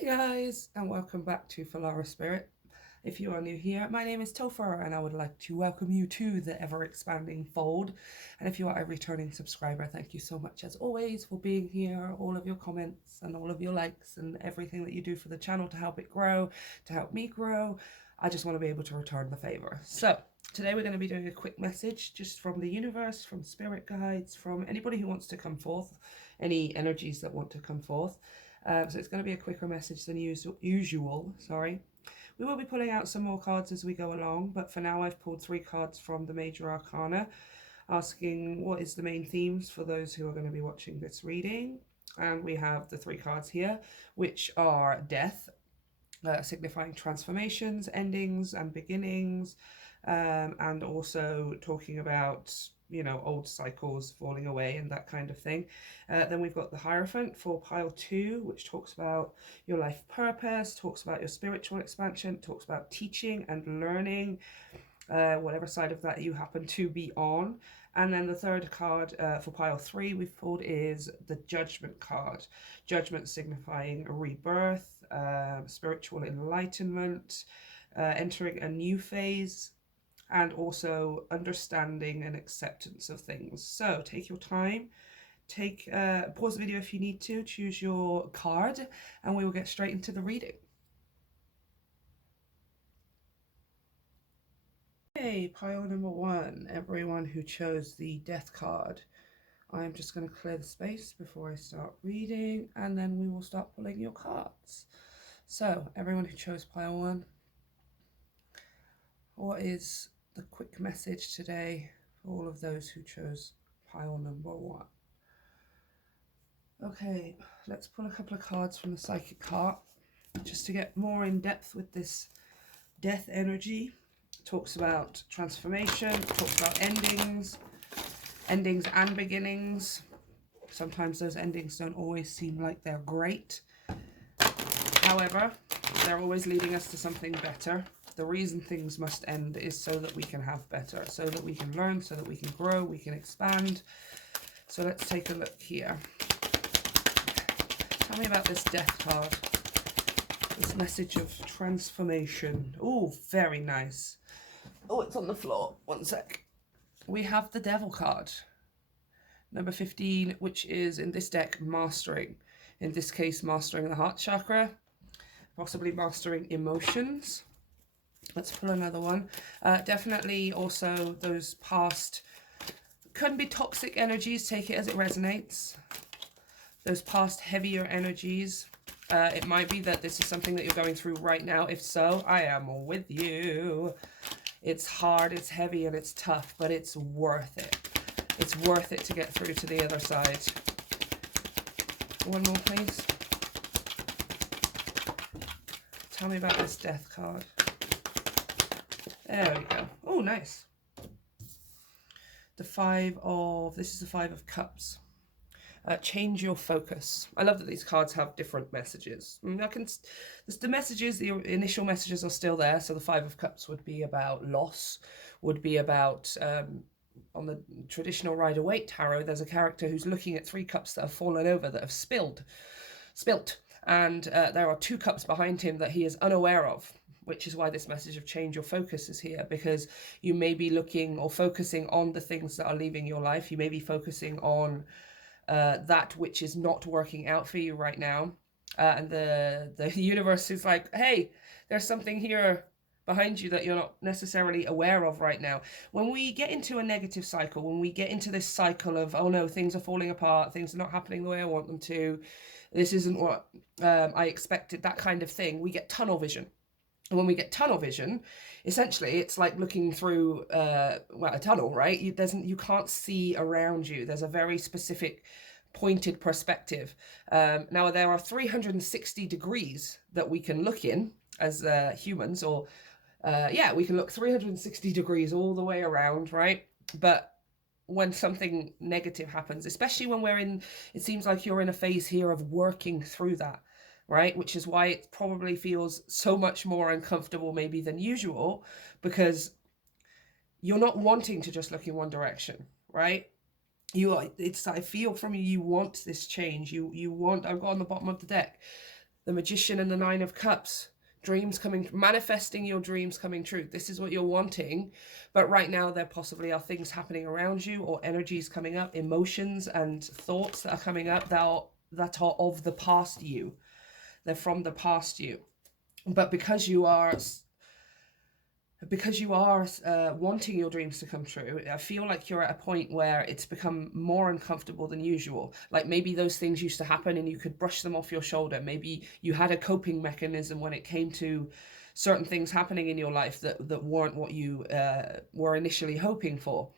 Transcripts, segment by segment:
Hi guys, and welcome back to Filara Spirit. If you are new here, my name is Topher and I would like to welcome you to the ever-expanding fold. And if you are a returning subscriber, thank you so much as always for being here, all of your comments and all of your likes and everything that you do for the channel to help it grow, to help me grow. I just want to be able to return the favor. So today we're going to be doing a quick message just from the universe, from spirit guides, from anybody who wants to come forth, any energies that want to come forth. So it's going to be a quicker message than usual. Sorry. We will be pulling out some more cards as we go along, but for now I've pulled 3 cards from the Major Arcana, asking what is the main themes for those who are going to be watching this reading. And we have the 3 cards here, which are death, signifying transformations, endings and beginnings, and also talking about, you know, old cycles falling away and that kind of thing. Then we've got the Hierophant for pile 2, which talks about your life purpose, talks about your spiritual expansion, talks about teaching and learning, whatever side of that you happen to be on. And then the third card for pile 3 we've pulled is the Judgment card. Judgment signifying a rebirth, spiritual enlightenment, entering a new phase, and also understanding and acceptance of things. So take your time, pause the video if you need to, choose your card, and we will get straight into the reading. Okay, pile number 1, everyone who chose the Death card. I'm just going to clear the space before I start reading, and then we will start pulling your cards. So, everyone who chose pile 1, what is the quick message today for all of those who chose pile number 1? Okay, let's pull a couple of cards from the Psychic Heart, just to get more in depth with this death energy. It talks about transformation, it talks about endings and beginnings. Sometimes those endings don't always seem like they're great. However, they're always leading us to something better. The reason things must end is so that we can have better, so that we can learn, so that we can grow, we can expand. So let's take a look here. Tell me about this Death card. This message of transformation. Oh, very nice. Oh, it's on the floor. One sec. We have the Devil card. Number 15, which is in this deck, mastering. In this case, mastering the heart chakra. Possibly mastering emotions. Let's pull another one. Definitely also those past, can be toxic energies, take it as it resonates. Those past heavier energies. It might be that this is something that you're going through right now. If so, I am with you. It's hard, it's heavy, and it's tough, but it's worth it. It's worth it to get through to the other side. One more, please. Tell me about this Death card. There we go. Oh, nice. This is the 5 of Cups. Change your focus. I love that these cards have different messages. The messages, the initial messages are still there. So the 5 of Cups would be about loss, would be about, on the traditional Rider-Waite tarot, there's a character who's looking at 3 cups that have fallen over, that have spilt. And there are 2 cups behind him that he is unaware of, which is why this message of change your focus is here, because you may be looking or focusing on the things that are leaving your life. You may be focusing on that which is not working out for you right now. And the universe is like, hey, there's something here behind you that you're not necessarily aware of right now. When we get into a negative cycle, when we get into this cycle of, oh no, things are falling apart, things are not happening the way I want them to, this isn't what I expected, that kind of thing, we get tunnel vision. And when we get tunnel vision, essentially it's like looking through a tunnel, right? You can't see around you. There's a very specific pointed perspective. Now there are 360 degrees that we can look in as humans, or we can look 360 degrees all the way around, right? But when something negative happens, especially when it seems like you're in a phase here of working through that, right? Which is why it probably feels so much more uncomfortable maybe than usual, because you're not wanting to just look in one direction, right? I feel from you want this change. You want, I've got on the bottom of the deck, The Magician and the Nine of Cups. Dreams coming, manifesting your dreams coming true. This is what you're wanting, but right now there possibly are things happening around you, or energies coming up, emotions and thoughts that are coming up that are of the past you. They're from the past you. But because you are wanting your dreams to come true, I feel like you're at a point where it's become more uncomfortable than usual. Like maybe those things used to happen and you could brush them off your shoulder. Maybe you had a coping mechanism when it came to certain things happening in your life that weren't what you were initially hoping for.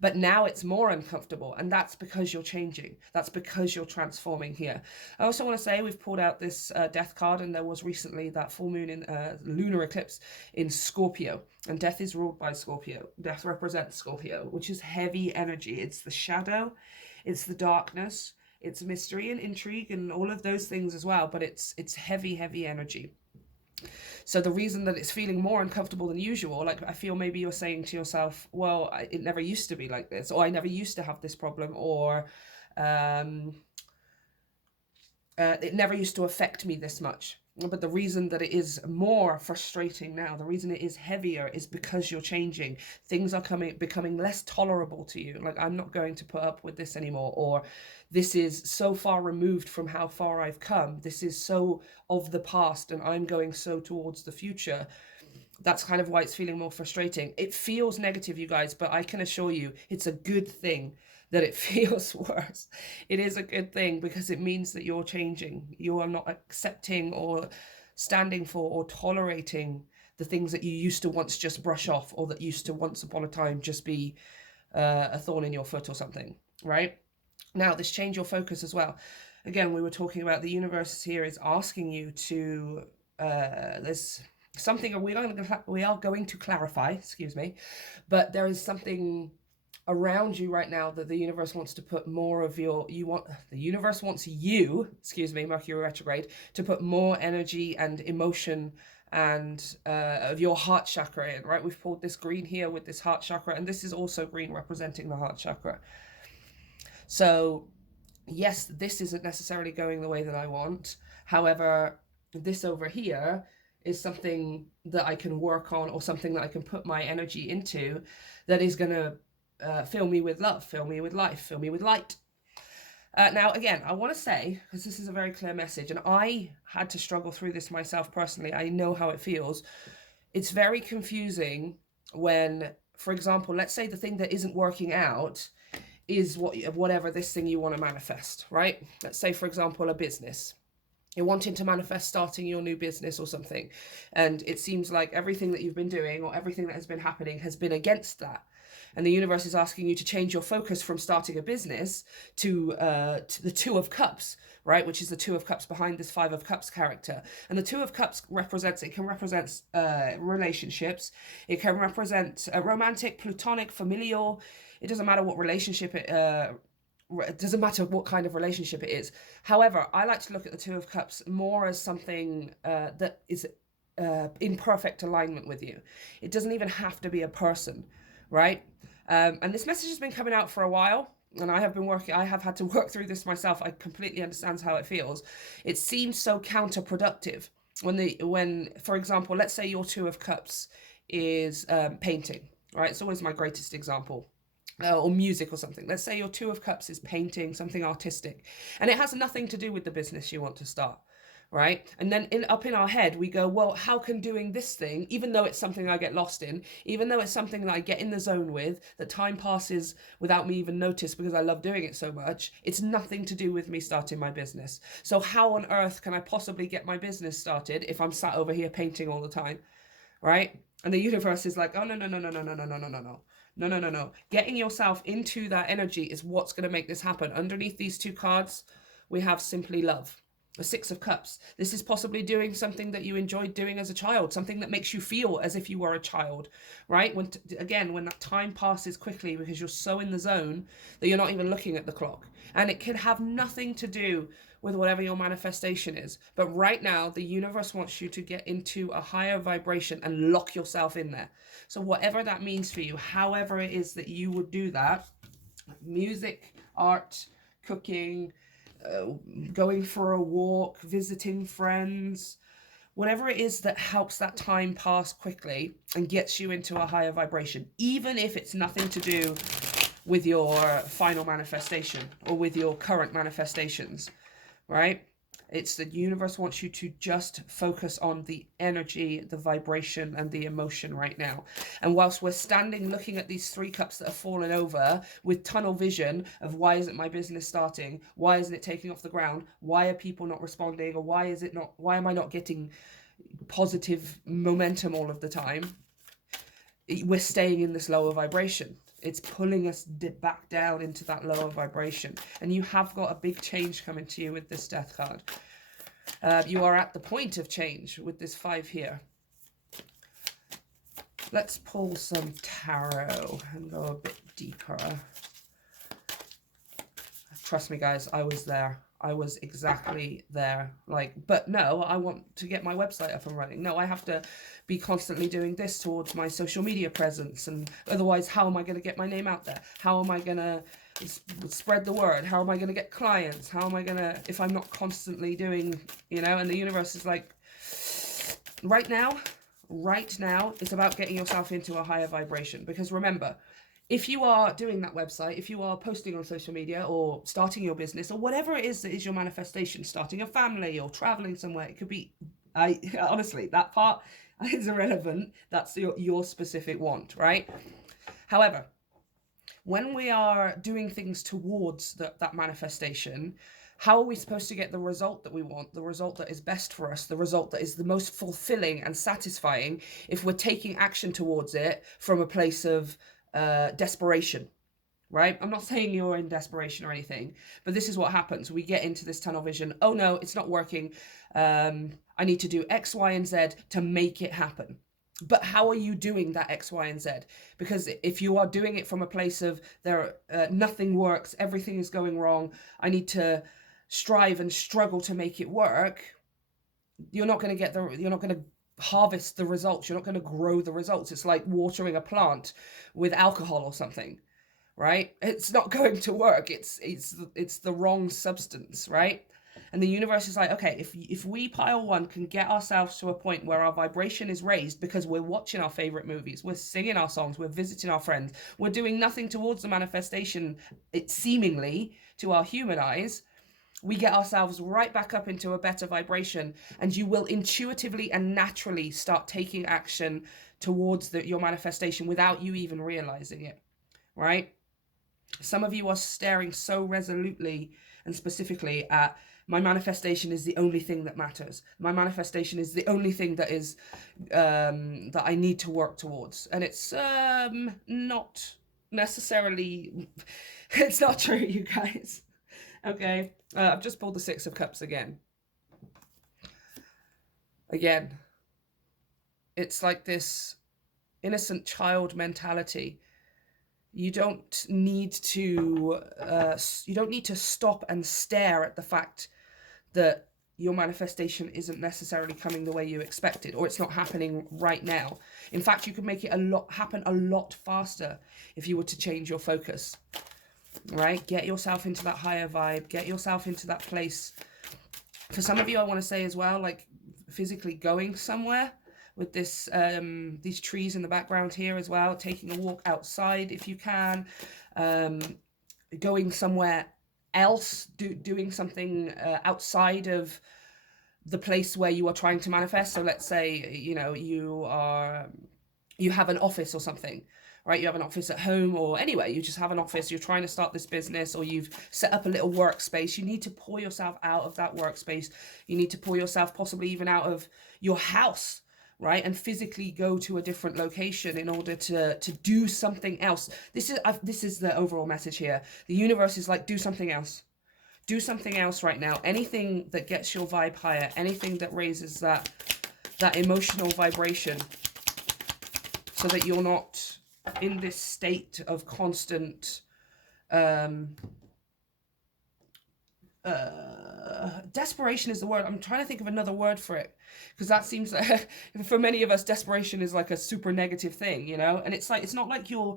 But now it's more uncomfortable, and that's because you're changing. That's because you're transforming here. I also want to say we've pulled out this death card, and there was recently that full moon in lunar eclipse in Scorpio, and death is ruled by Scorpio. Death represents Scorpio, which is heavy energy. It's the shadow, it's the darkness, it's mystery and intrigue and all of those things as well, but it's heavy, heavy energy. So the reason that it's feeling more uncomfortable than usual, like I feel maybe you're saying to yourself, well, it never used to be like this, or I never used to have this problem, or it never used to affect me this much. But the reason that it is more frustrating now, the reason it is heavier, is because you're changing. Things are becoming less tolerable to you. Like, I'm not going to put up with this anymore, or this is so far removed from how far I've come. This is so of the past, and I'm going so towards the future. That's kind of why it's feeling more frustrating. It feels negative, you guys, but I can assure you it's a good thing that it feels worse. It is a good thing because it means that you're changing. You are not accepting or standing for or tolerating the things that you used to once just brush off, or that used to once upon a time just be a thorn in your foot or something, right? Now, this change your focus as well. Again, we were talking about the universe here is asking you to, there's something we are going to clarify, excuse me, but there is something around you right now that the universe wants to put more of the universe wants you, excuse me, Mercury retrograde, to put more energy and emotion and of your heart chakra in, right? We've pulled this green here with this heart chakra, and this is also green representing the heart chakra. So yes, this isn't necessarily going the way that I want. However, this over here is something that I can work on, or something that I can put my energy into, that is going to fill me with love, fill me with life, fill me with light. Now, again, I want to say, because this is a very clear message, and I had to struggle through this myself personally, I know how it feels. It's very confusing when, for example, let's say the thing that isn't working out is whatever this thing you want to manifest, right? Let's say, for example, a business. You're wanting to manifest starting your new business or something, and it seems like everything that you've been doing or everything that has been happening has been against that. And the universe is asking you to change your focus from starting a business to the Two of Cups, right? Which is the Two of Cups behind this Five of Cups character. And the Two of Cups can represent relationships. It can represent romantic, platonic, familial. It doesn't matter what relationship it doesn't matter what kind of relationship it is. However, I like to look at the Two of Cups more as something that is in perfect alignment with you. It doesn't even have to be a person, right? And this message has been coming out for a while, and I have had to work through this myself. I completely understand how it feels. It seems so counterproductive when, for example, let's say your Two of Cups is painting, right? It's always my greatest example. Or music or something. Let's say your Two of Cups is painting, something artistic, and it has nothing to do with the business you want to start, right? And then up in our head, we go, well, how can doing this thing, even though it's something I get lost in, even though it's something that I get in the zone with, that time passes without me even notice because I love doing it so much, it's nothing to do with me starting my business. So how on earth can I possibly get my business started if I'm sat over here painting all the time, right? And the universe is like, oh, no, no, no, no, no, no, no, no, no, no, no. No, no, no, no. Getting yourself into that energy is what's going to make this happen. Underneath these two cards, we have simply love. The Six of Cups. This is possibly doing something that you enjoyed doing as a child, something that makes you feel as if you were a child, right? When that time passes quickly because you're so in the zone that you're not even looking at the clock. And it can have nothing to do with whatever your manifestation is. But right now, the universe wants you to get into a higher vibration and lock yourself in there. So whatever that means for you, however it is that you would do that, music, art, cooking, going for a walk, visiting friends, whatever it is that helps that time pass quickly and gets you into a higher vibration, even if it's nothing to do with your final manifestation or with your current manifestations, right? It's the universe wants you to just focus on the energy, the vibration, and the emotion right now. And whilst we're standing looking at these 3 cups that have fallen over with tunnel vision of why isn't my business starting? Why isn't it taking off the ground? Why are people not responding? Or why am I not getting positive momentum all of the time? We're staying in this lower vibration. It's pulling us back down into that lower vibration. And you have got a big change coming to you with this death card. You are at the point of change with this 5 here. Let's pull some tarot and go a bit deeper. Trust me, guys, I was there. I was exactly there. Like, but no, I want to get my website up and running. No, I have to be constantly doing this towards my social media presence. And otherwise, how am I going to get my name out there? How am I going to spread the word? How am I going to get clients? How am I going to, if I'm not constantly doing, you know? And the universe is like, right now, it's about getting yourself into a higher vibration. Because remember, if you are doing that website, if you are posting on social media or starting your business or whatever it is that is your manifestation, starting a family or traveling somewhere, it could be, honestly, that part is irrelevant. That's your specific want, right? However, when we are doing things towards that manifestation, how are we supposed to get the result that we want, the result that is best for us, the result that is the most fulfilling and satisfying if we're taking action towards it from a place of desperation, right? I'm not saying you're in desperation or anything, but this is what happens. We get into this tunnel vision. Oh no, it's not working. I need to do X, Y, and Z to make it happen. But how are you doing that X, Y, and Z? Because if you are doing it from a place of nothing works, everything is going wrong, I need to strive and struggle to make it work, you're not going to harvest the results. You're not going to grow the results. It's like watering a plant with alcohol or something, right? It's not going to work. It's the wrong substance, right? And the universe is like, okay, if we pile 1 can get ourselves to a point where our vibration is raised because we're watching our favorite movies, we're singing our songs, we're visiting our friends, we're doing nothing towards the manifestation, it seemingly to our human eyes, we get ourselves right back up into a better vibration, and you will intuitively and naturally start taking action towards your manifestation without you even realizing it, right? Some of you are staring so resolutely and specifically at, my manifestation is the only thing that matters. My manifestation is the only thing that is that I need to work towards. And it's not necessarily, it's not true, you guys. Okay, I've just pulled the 6 of Cups again. Again, it's like this innocent child mentality. You don't need to stop and stare at the fact that your manifestation isn't necessarily coming the way you expected, or it's not happening right now. In fact, you could make it happen a lot faster if you were to change your focus. Right? Get yourself into that higher vibe. Get yourself into that place. For some of you, I want to say as well, like physically going somewhere with this, these trees in the background here as well. Taking a walk outside if you can. Going somewhere else. Doing something outside of the place where you are trying to manifest. So let's say, you know, you have an office or something. Right, you have an office at home or anywhere, you just have an office, you're trying to start this business, or you've set up a little workspace. You need to pull yourself out of that workspace. You need to pull yourself possibly even out of your house, right, and physically go to a different location in order to do something else. This is the overall message here. The universe is like, do something else. Do something else right now. Anything that gets your vibe higher, anything that raises that emotional vibration, so that you're not in this state of constant desperation is the word. I'm trying to think of another word for it, because that seems like, for many of us, desperation is like a super negative thing, you know. And it's like, it's not like you're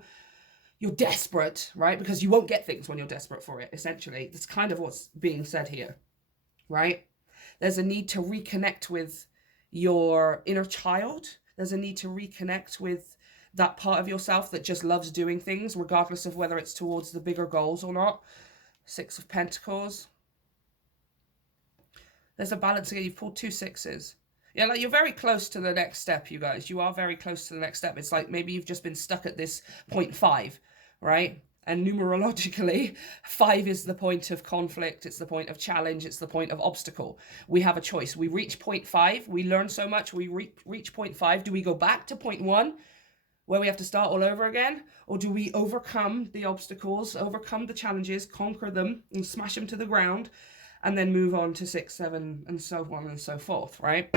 you're desperate, right? Because you won't get things when you're desperate for it, essentially. That's kind of what's being said here, right? There's a need to reconnect with your inner child. There's a need to reconnect with that part of yourself that just loves doing things, regardless of whether it's towards the bigger goals or not. Six of Pentacles. There's a balance again. You've pulled 2 6s. Yeah, like you're very close to the next step, you guys. You are very close to the next step. It's like maybe you've just been stuck at this 0.5, right? And numerologically, 5 is the point of conflict. It's the point of challenge. It's the point of obstacle. We have a choice. We reach 0.5. We learn so much. We reach 0.5. Do we go back to 0.1, where we have to start all over again? Or do we overcome the obstacles, overcome the challenges, conquer them, and smash them to the ground, and then move on to 6, 7, and so on and so forth, right?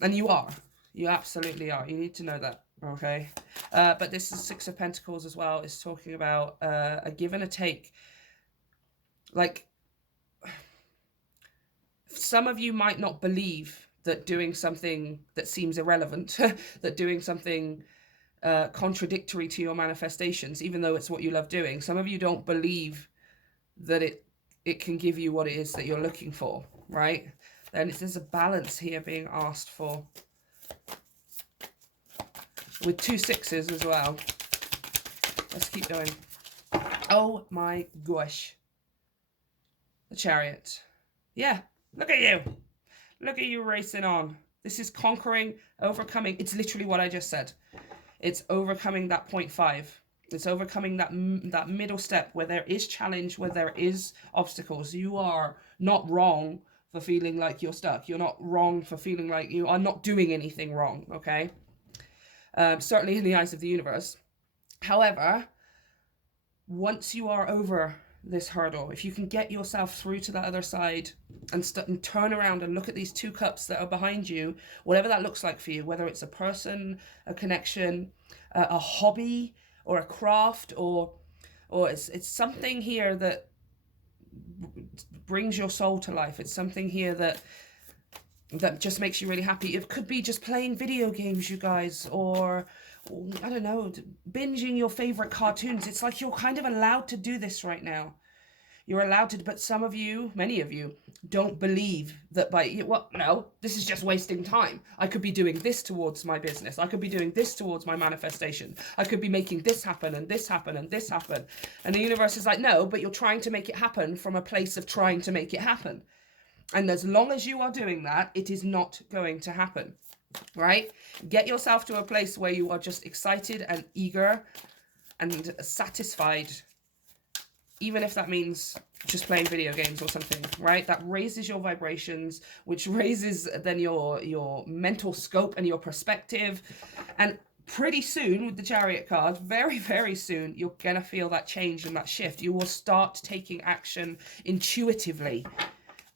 And you are. You absolutely are. You need to know that, okay? But this is 6 of Pentacles as well. It's talking about a give and a take. Like, some of you might not believe that doing something that seems irrelevant, that doing something contradictory to your manifestations, even though it's what you love doing, some of you don't believe that it can give you what it is that you're looking for, right? Then there's a balance here being asked for, with 2 6s as well. Let's keep going. Oh my gosh. The Chariot. Yeah, look at you. Look at you racing on. This is conquering, overcoming. It's literally what I just said. It's overcoming that 0.5. It's overcoming that middle step where there is challenge, where there is obstacles. You are not wrong for feeling like you're stuck. You're not wrong for feeling like you are not doing anything wrong, okay? Certainly in the eyes of the universe. However, once you are over this hurdle, if you can get yourself through to that other side and turn around and look at these 2 cups that are behind you, whatever that looks like for you, whether it's a person, a connection, a hobby, or a craft, or it's something here that brings your soul to life. It's something here that just makes you really happy. It could be just playing video games, you guys, or I don't know, binging your favorite cartoons. It's like you're kind of allowed to do this right now. You're allowed to, but some of you, many of you, don't believe that well, no, this is just wasting time. I could be doing this towards my business. I could be doing this towards my manifestation. I could be making this happen and this happen and this happen. And the universe is like, no, but you're trying to make it happen from a place of trying to make it happen. And as long as you are doing that, it is not going to happen, right? Get yourself to a place where you are just excited and eager and satisfied, even if that means just playing video games or something, right? That raises your vibrations, which raises then your mental scope and your perspective. And pretty soon, with the Chariot card, very, very soon, you're going to feel that change and that shift. You will start taking action intuitively,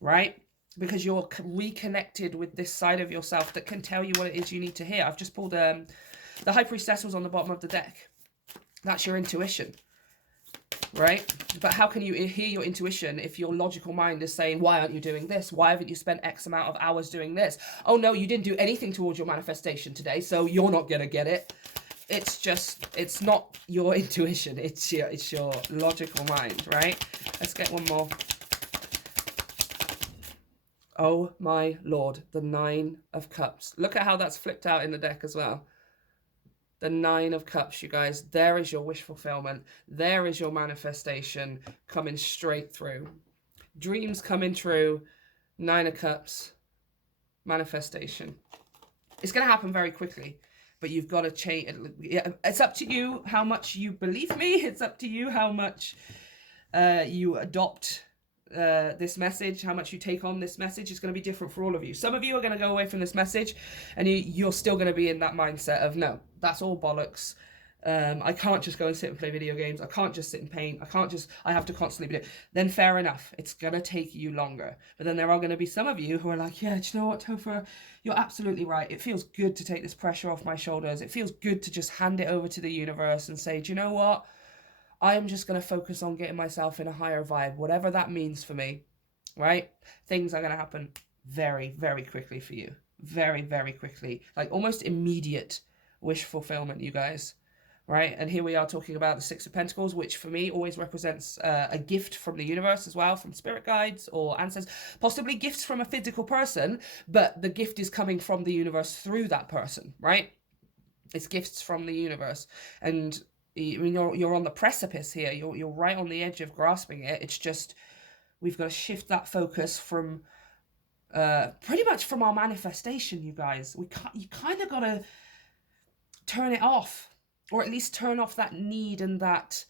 right? Because you're reconnected with this side of yourself that can tell you what it is you need to hear. I've just pulled the High Priestess was on the bottom of the deck. That's your intuition, right? But how can you hear your intuition if your logical mind is saying, why aren't you doing this? Why haven't you spent X amount of hours doing this? Oh no, you didn't do anything towards your manifestation today, so you're not going to get it. It's not your intuition. It's your logical mind, right? Let's get one more. Oh my Lord, the 9 of Cups. Look at how that's flipped out in the deck as well. The 9 of Cups, you guys. There is your wish fulfillment. There is your manifestation coming straight through. Dreams coming true. 9 of Cups. Manifestation. It's going to happen very quickly, but you've got to change. It's up to you how much you believe me. It's up to you how much you adopt this message, how much you take on this message. Is going to be different for all of you. Some of you are going to go away from this message and you're still going to be in that mindset of, no, that's all bollocks. I can't just go and sit and play video games. I can't just sit and paint. I have to constantly be doing. Then fair enough. It's going to take you longer. But then there are going to be some of you who are like, yeah, do you know what, Topher? You're absolutely right. It feels good to take this pressure off my shoulders. It feels good to just hand it over to the universe and say, do you know what? I am just going to focus on getting myself in a higher vibe, whatever that means for me, right? Things are going to happen very, very quickly for you. Very, very quickly. Like almost immediate wish fulfillment, you guys. right? And here we are talking about the Six of Pentacles, which for me always represents a gift from the universe as well, from spirit guides or ancestors, possibly gifts from a physical person, but the gift is coming from the universe through that person, right? It's gifts from the universe. And I mean, you're on the precipice here. You're right on the edge of grasping it. It's just, we've got to shift that focus from pretty much from our manifestation, you guys. You kind of got to turn it off, or at least turn off that need and that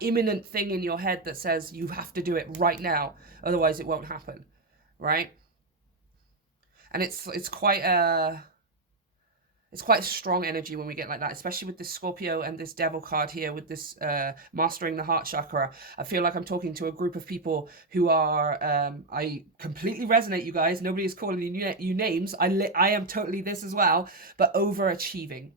imminent thing in your head that says you have to do it right now, otherwise it won't happen, right? And it's quite a strong energy when we get like that, especially with this Scorpio and this Devil card here with this mastering the heart chakra. I feel like I'm talking to a group of people who are, I completely resonate, you guys. Nobody is calling you names. I am totally this as well, but overachieving.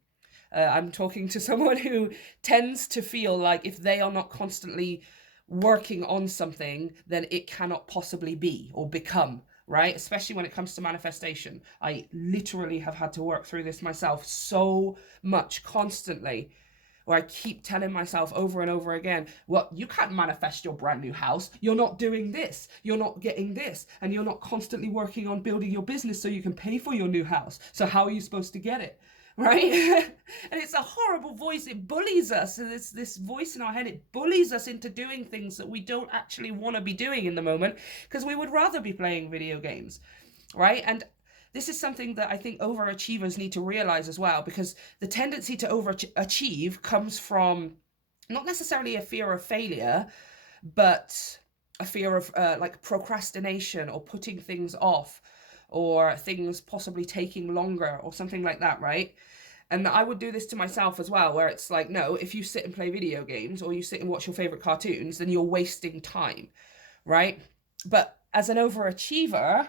I'm talking to someone who tends to feel like if they are not constantly working on something, then it cannot possibly be or become. Right? Especially when it comes to manifestation. I literally have had to work through this myself so much constantly, where I keep telling myself over and over again, well, you can't manifest your brand new house. You're not doing this. You're not getting this. And you're not constantly working on building your business so you can pay for your new house. So how are you supposed to get it? Right? And it's a horrible voice. It bullies us. And it's this voice in our head. It bullies us into doing things that we don't actually want to be doing in the moment, because we would rather be playing video games, right? And this is something that I think overachievers need to realize as well, because the tendency to overachieve comes from not necessarily a fear of failure, but a fear of like procrastination or putting things off, or things possibly taking longer or something like that, right? And I would do this to myself as well, where it's like, no, if you sit and play video games or you sit and watch your favorite cartoons, then you're wasting time, right? But as an overachiever,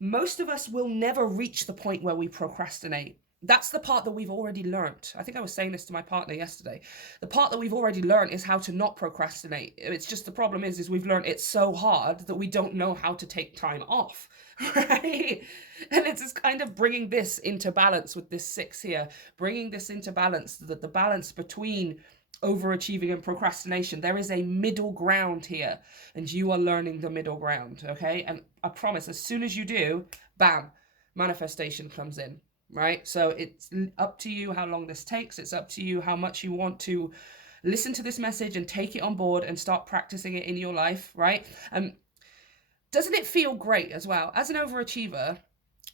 most of us will never reach the point where we procrastinate. That's the part that we've already learned. I think I was saying this to my partner yesterday. The part that we've already learned is how to not procrastinate. It's just the problem is we've learned it so hard that we don't know how to take time off, right? And it's just kind of bringing this into balance with this 6 here, bringing this into balance, that the balance between overachieving and procrastination, there is a middle ground here, and you are learning the middle ground, okay? And I promise, as soon as you do, bam, manifestation comes in. Right? So it's up to you how long this takes. It's up to you how much you want to listen to this message and take it on board and start practicing it in your life, right? Doesn't it feel great as well? As an overachiever,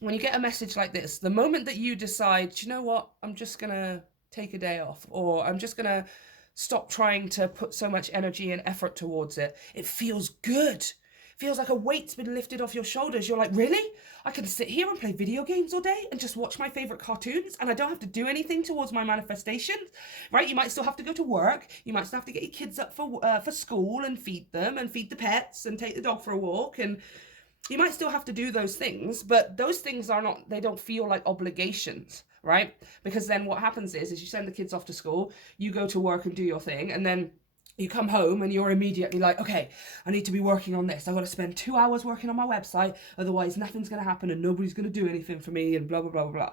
when you get a message like this, the moment that you decide, you know what, I'm just going to take a day off, or I'm just going to stop trying to put so much energy and effort towards it, it feels good. Feels like a weight's been lifted off your shoulders. You're like, really? I can sit here and play video games all day and just watch my favorite cartoons, and I don't have to do anything towards my manifestations, right? You might still have to go to work. You might still have to get your kids up for school and feed them and feed the pets and take the dog for a walk, and you might still have to do those things, but those things they don't feel like obligations, right? Because then what happens is you send the kids off to school, you go to work and do your thing, and then you come home and you're immediately like, okay, I need to be working on this. I've got to spend 2 hours working on my website. Otherwise, nothing's going to happen and nobody's going to do anything for me and blah, blah, blah, blah, blah.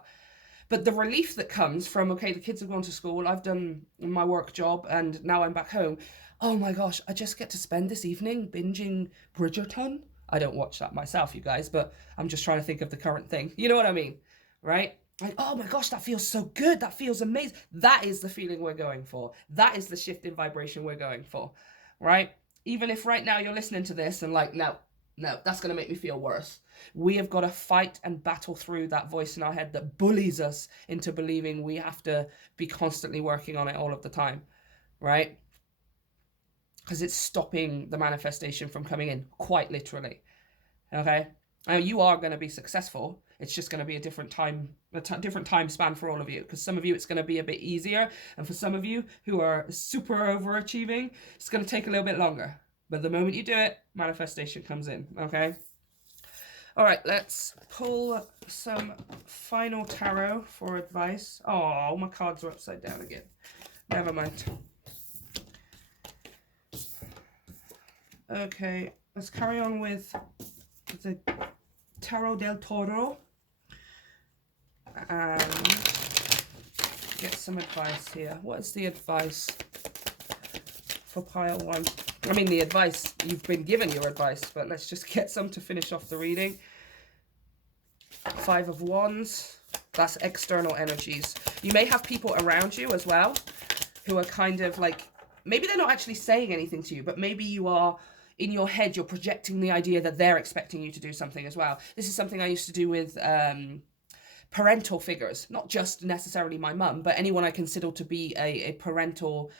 But the relief that comes from, okay, the kids have gone to school, I've done my work job, and now I'm back home. Oh my gosh, I just get to spend this evening binging Bridgerton. I don't watch that myself, you guys, but I'm just trying to think of the current thing. You know what I mean, right? Like, oh my gosh, that feels so good. That feels amazing. That is the feeling we're going for. That is the shift in vibration we're going for, right? Even if right now you're listening to this and like, no, that's going to make me feel worse. We have got to fight and battle through that voice in our head that bullies us into believing we have to be constantly working on it all of the time, right? Because it's stopping the manifestation from coming in, quite literally, okay? Now, you are going to be successful. It's just going to be a different time span for all of you. Because some of you, it's going to be a bit easier. And for some of you who are super overachieving, it's going to take a little bit longer. But the moment you do it, manifestation comes in, okay? All right, let's pull some final tarot for advice. Oh, my cards are upside down again. Never mind. Okay, let's carry on with the Tarot del Toro. and get some advice here. What is the advice for pile 1? I mean, the advice, you've been given your advice, but let's just get some to finish off the reading. 5 of Wands. That's external energies. You may have people around you as well who are kind of like, maybe they're not actually saying anything to you, but maybe you are, in your head, you're projecting the idea that they're expecting you to do something as well. This is something I used to do with parental figures, not just necessarily my mum, but anyone I consider to be a parental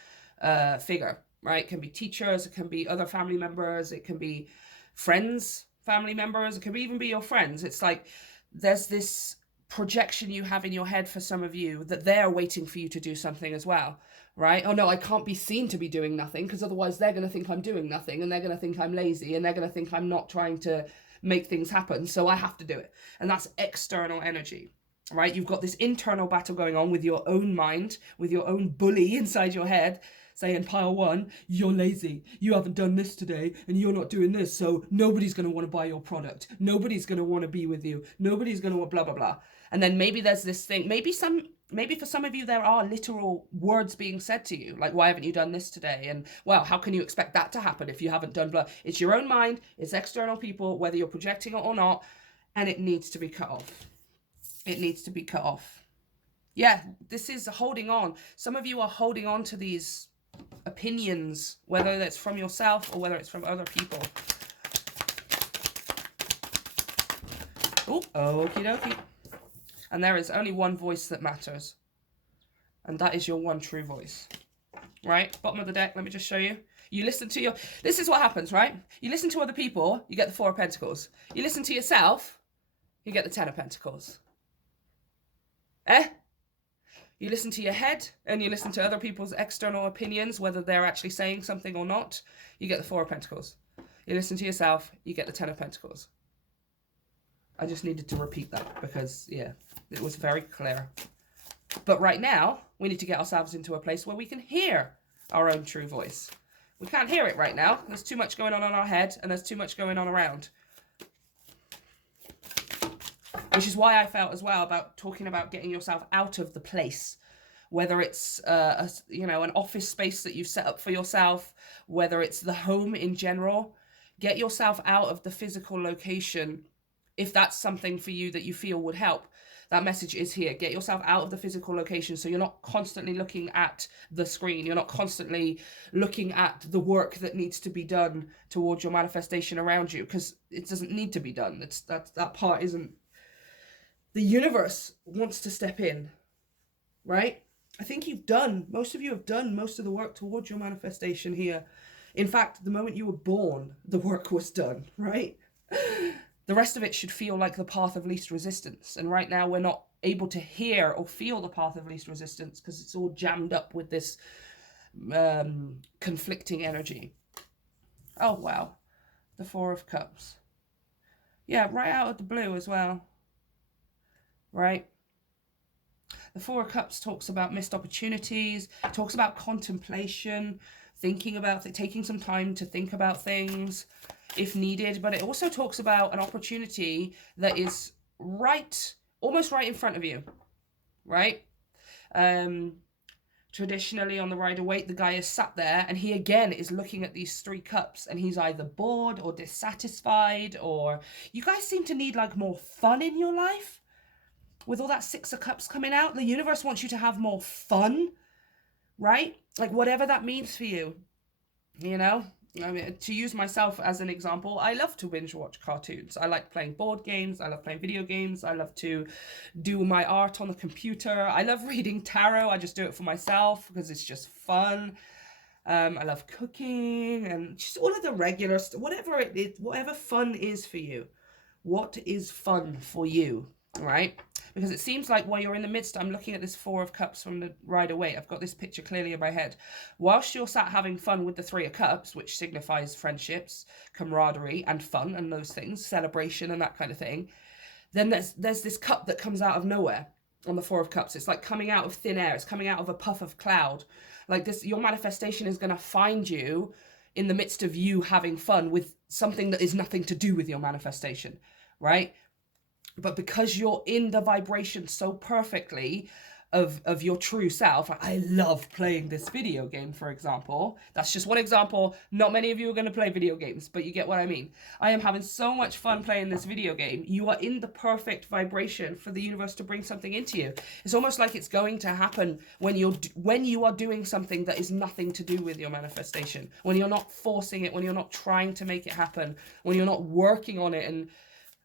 figure, right? It can be teachers, it can be other family members, it can be friends, family members, it can even be your friends. It's like there's this projection you have in your head for some of you that they're waiting for you to do something as well, right? Oh no, I can't be seen to be doing nothing because otherwise they're going to think I'm doing nothing, and they're going to think I'm lazy, and they're going to think I'm not trying to make things happen, so I have to do it. And that's external energy, right? You've got this internal battle going on with your own mind, with your own bully inside your head, saying, pile 1, you're lazy, you haven't done this today, and you're not doing this, so nobody's going to want to buy your product, nobody's going to want to be with you, nobody's going to want blah blah blah. And then maybe there's this thing, maybe for some of you there are literal words being said to you, like, why haven't you done this today? And, well, how can you expect that to happen if you haven't done blah? It's your own mind, it's external people, whether you're projecting it or not, and it needs to be cut off. It needs to be cut off. Yeah, this is holding on. Some of you are holding on to these opinions, whether that's from yourself or whether it's from other people. Oh, okie dokie. And there is only one voice that matters, and that is your one true voice, right? Bottom of the deck, let me just show you. You listen to your, this is what happens, right? You listen to other people, you get the 4 of Pentacles. You listen to yourself, you get the 10 of Pentacles. You listen to your head, and you listen to other people's external opinions, whether they're actually saying something or not, you get the 4 of Pentacles. You listen to yourself, you get the 10 of Pentacles. I just needed to repeat that because, yeah, it was very clear. But right now, we need to get ourselves into a place where we can hear our own true voice. We can't hear it right now. There's too much going on in our head, and there's too much going on around. Which is why I felt as well about talking about getting yourself out of the place. Whether it's, an office space that you've set up for yourself, whether it's the home in general, get yourself out of the physical location. If that's something for you that you feel would help, that message is here. Get yourself out of the physical location so you're not constantly looking at the screen. You're not constantly looking at the work that needs to be done towards your manifestation around you, because it doesn't need to be done. That part isn't. The universe wants to step in, right? I think most of you have done most of the work towards your manifestation here. In fact, the moment you were born, the work was done, right? The rest of it should feel like the path of least resistance. And right now we're not able to hear or feel the path of least resistance because it's all jammed up with this conflicting energy. Oh, wow. The 4 of Cups. Yeah, right out of the blue as well. Right? The 4 of Cups talks about missed opportunities, talks about contemplation, thinking about taking some time to think about things if needed, but it also talks about an opportunity that is almost right in front of you, right? Traditionally on the Rider-Waite, the guy is sat there and he again is looking at these 3 cups and he's either bored or dissatisfied, or you guys seem to need like more fun in your life. With all that 6 of Cups coming out, the universe wants you to have more fun, right? Like whatever that means for you, you know? I mean, to use myself as an example, I love to binge watch cartoons. I like playing board games. I love playing video games. I love to do my art on the computer. I love reading tarot. I just do it for myself because it's just fun. I love cooking and just all of the regular stuff, whatever it is, whatever fun is for you. What is fun for you, right? Because it seems like while you're in the midst, I'm looking at this 4 of Cups from the Rider-Waite. I've got this picture clearly in my head. Whilst you're sat having fun with the 3 of Cups, which signifies friendships, camaraderie, and fun, and those things, celebration and that kind of thing, then there's this cup that comes out of nowhere on the 4 of Cups. It's like coming out of thin air. It's coming out of a puff of cloud. Like this, your manifestation is going to find you in the midst of you having fun with something that is nothing to do with your manifestation, right? But because you're in the vibration so perfectly of your true self, I love playing this video game, for example. That's just one example. Not many of you are going to play video games, but you get what I mean. I am having so much fun playing this video game. You are in the perfect vibration for the universe to bring something into you. It's almost like it's going to happen when you are doing something that is nothing to do with your manifestation. When you're not forcing it, when you're not trying to make it happen, when you're not working on it and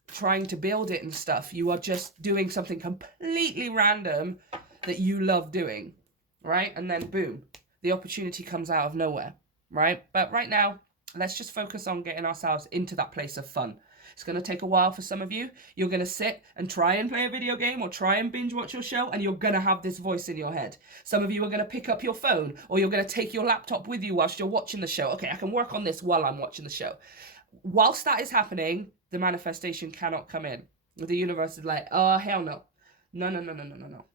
trying to build it and stuff. You are just doing something completely random that you love doing, right? And then boom, the opportunity comes out of nowhere, right? But right now, let's just focus on getting ourselves into that place of fun. It's going to take a while for some of you. You're going to sit and try and play a video game or try and binge watch your show, and you're going to have this voice in your head. Some of you are going to pick up your phone, or you're going to take your laptop with you whilst you're watching the show. Okay, I can work on this while I'm watching the show. Whilst that is happening, the manifestation cannot come in. The universe is like, oh, hell no. No.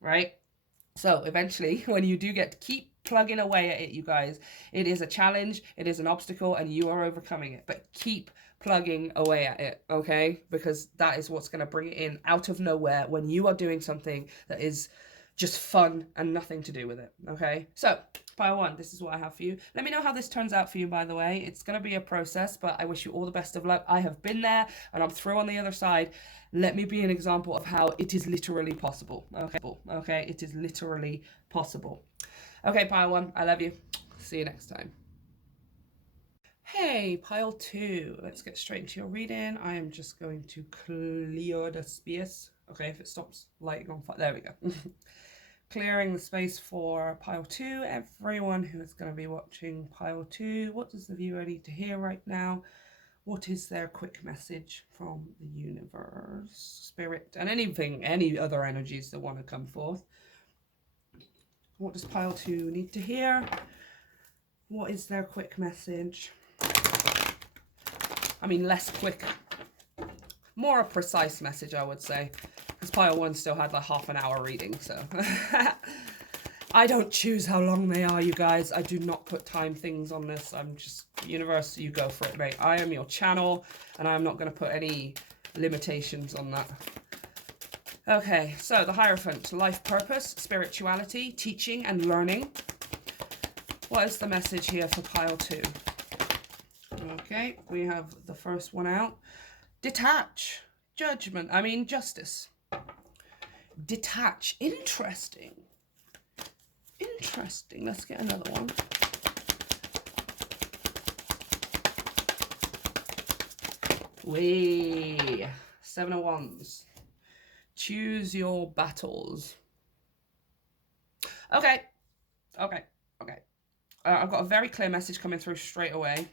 Right? So eventually, when you do keep plugging away at it, you guys, it is a challenge, it is an obstacle, and you are overcoming it. But keep plugging away at it, okay? Because that is what's going to bring it in out of nowhere when you are doing something that is just fun and nothing to do with it, okay? So, pile one, this is what I have for you. Let me know how this turns out for you, by the way. It's going to be a process, but I wish you all the best of luck. I have been there, and I'm through on the other side. Let me be an example of how it is literally possible, okay? It is literally possible. Okay, pile one, I love you. See you next time. Hey, pile two, let's get straight into your reading. I am just going to clear the space. Okay, if it stops lighting on fire, there we go. Clearing the space for pile two. Everyone who is going to be watching pile two, what does the viewer need to hear right now? What is their quick message from the universe, spirit, and any other energies that want to come forth? What does pile two need to hear? What is their quick message? I mean, less quick, more a precise message, I would say. Because pile one still had like half an hour reading, so. I don't choose how long they are, you guys. I do not put time things on this. I'm just, universe, you go for it, mate. I am your channel, and I'm not going to put any limitations on that. Okay, so the Hierophant, life purpose, spirituality, teaching, and learning. What is the message here for pile two? Okay, we have the first one out. Detach, justice. Detach, interesting. Let's get another one. Way, 7 of Wands. Choose your battles. Okay. I've got a very clear message coming through straight away.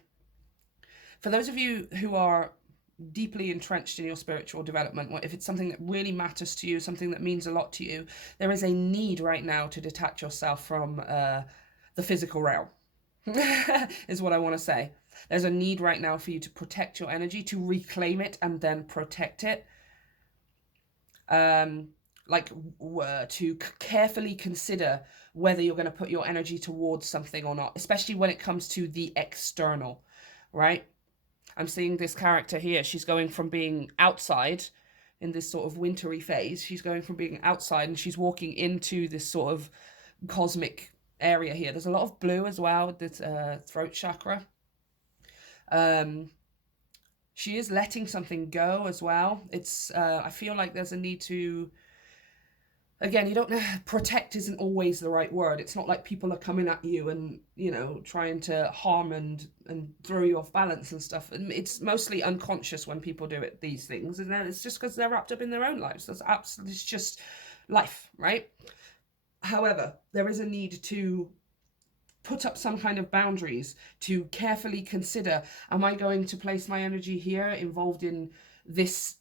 For those of you who are deeply entrenched in your spiritual development, if it's something that really matters to you, something that means a lot to you, there is a need right now to detach yourself from the physical realm, is what I want to say. There's a need right now for you to protect your energy, to reclaim it and then protect it. To carefully consider whether you're going to put your energy towards something or not, especially when it comes to the external, right? I'm seeing this character here. She's going from being outside in this sort of wintry phase. She's going from being outside and she's walking into this sort of cosmic area here. There's a lot of blue as well with this throat chakra. She is letting something go as well. It's I feel like there's a need to, again, you don't know, protect isn't always the right word. It's not like people are coming at you and, you know, trying to harm and throw you off balance and stuff. And it's mostly unconscious when people do these things. And then it's just because they're wrapped up in their own lives. It's just life, right? However, there is a need to put up some kind of boundaries, to carefully consider, am I going to place my energy here involved in this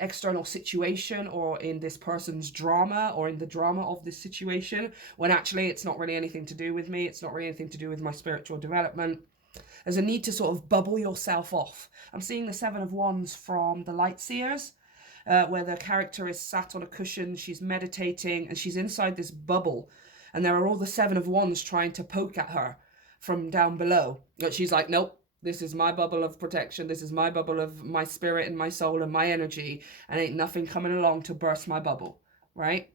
external situation or in this person's drama or in the drama of this situation, when actually it's not really anything to do with me, it's not really anything to do with my spiritual development. There's a need to sort of bubble yourself off. I'm seeing the 7 of Wands from the Light Seers, where the character is sat on a cushion, she's meditating, and she's inside this bubble, and there are all the 7 of Wands trying to poke at her from down below. But she's like, nope, This is my bubble of protection. This is my bubble of my spirit and my soul and my energy. And ain't nothing coming along to burst my bubble, right?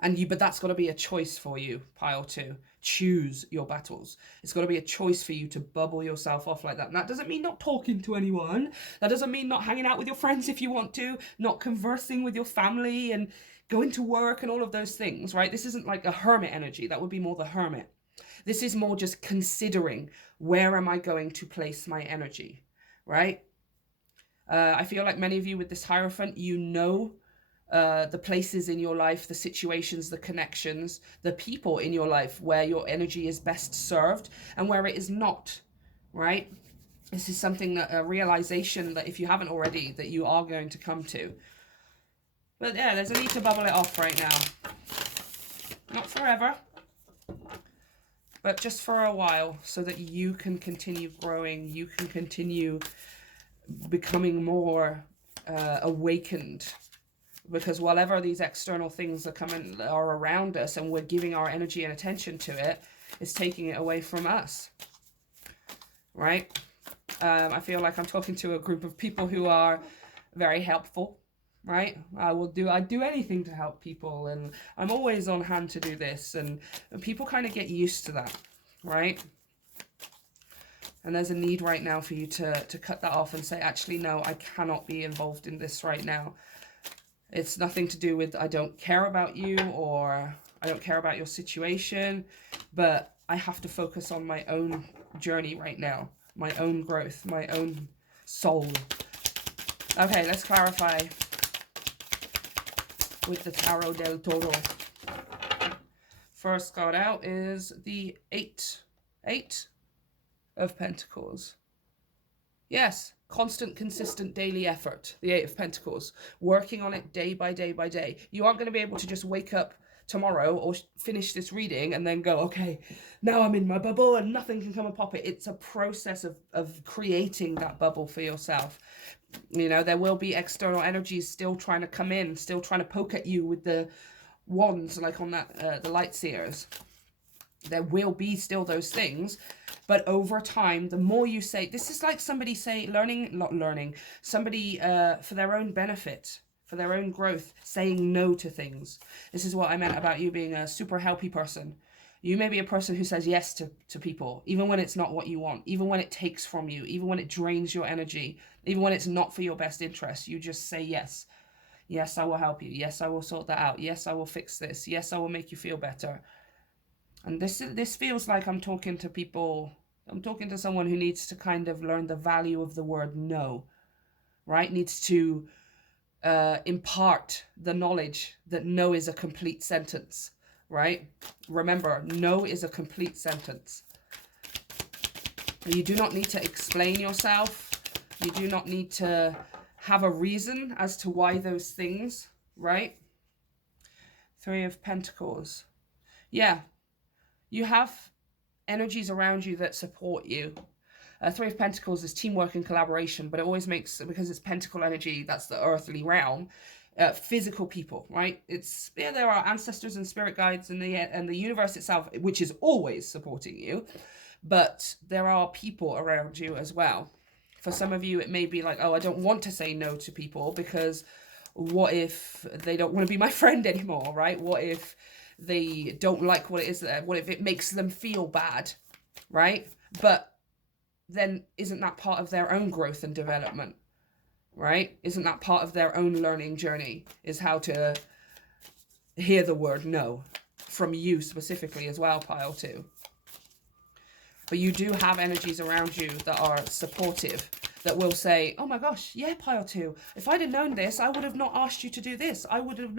But that's got to be a choice for you, pile 2. Choose your battles. It's got to be a choice for you to bubble yourself off like that. And that doesn't mean not talking to anyone. That doesn't mean not hanging out with your friends if you want to, not conversing with your family and going to work and all of those things, right? This isn't like a hermit energy. That would be more the hermit. This is more just considering, where am I going to place my energy, right? I feel like many of you with this Hierophant, you know the places in your life, the situations, the connections, the people in your life where your energy is best served and where it is not, right? This is something that a realization that if you haven't already, that you are going to come to. But yeah, there's a need to bubble it off right now. Not forever, but just for a while, so that you can continue growing, you can continue becoming more awakened. Because whatever these external things are around us, and we're giving our energy and attention to it, is taking it away from us, right? I feel like I'm talking to a group of people who are very helpful, right? I do anything to help people, and I'm always on hand to do this, and people kind of get used to that, right? And there's a need right now for you to cut that off and say, actually, no, I cannot be involved in this right now. It's nothing to do with I don't care about you or I don't care about your situation, but I have to focus on my own journey right now, my own growth, my own soul. Okay, let's clarify with the Tarot del Toro. First card out is the Eight of Pentacles. Yes. Constant, consistent daily effort, the 8 of Pentacles, working on it day by day by day. You aren't going to be able to just wake up tomorrow or finish this reading and then go, okay, now I'm in my bubble and nothing can come and pop it. It's a process of creating that bubble for yourself. You know, there will be external energies still trying to come in, still trying to poke at you with the wands, like on that, the light seers. There will be still those things, but over time, the more you say, this is like somebody somebody for their own benefit, for their own growth, saying no to things. This is what I meant about you being a super helpy person. You may be a person who says yes to people, even when it's not what you want, even when it takes from you, even when it drains your energy, even when it's not for your best interest. You just say yes. Yes, I will help you. Yes, I will sort that out. Yes, I will fix this. Yes, I will make you feel better. And this feels like I'm talking to people, I'm talking to someone who needs to kind of learn the value of the word no, right? Needs to impart the knowledge that no is a complete sentence, right? Remember, no is a complete sentence. You do not need to explain yourself. You do not need to have a reason as to why those things, right? 3 of Pentacles. Yeah. You have energies around you that support you. 3 of Pentacles is teamwork and collaboration, but it always makes, because it's pentacle energy, that's the earthly realm, physical people, right? There are ancestors and spirit guides and the universe itself, which is always supporting you, but there are people around you as well. For some of you, it may be like, oh, I don't want to say no to people because what if they don't want to be my friend anymore, right? What if they don't like what it is there? What if it makes them feel bad, right? But then isn't that part of their own growth and development, right? Isn't that part of their own learning journey, is how to hear the word no from you specifically as well, pile 2. But you do have energies around you that are supportive, that will say, oh my gosh, yeah, pile 2, if I'd have known this, I would have not asked you to do this. I wouldn't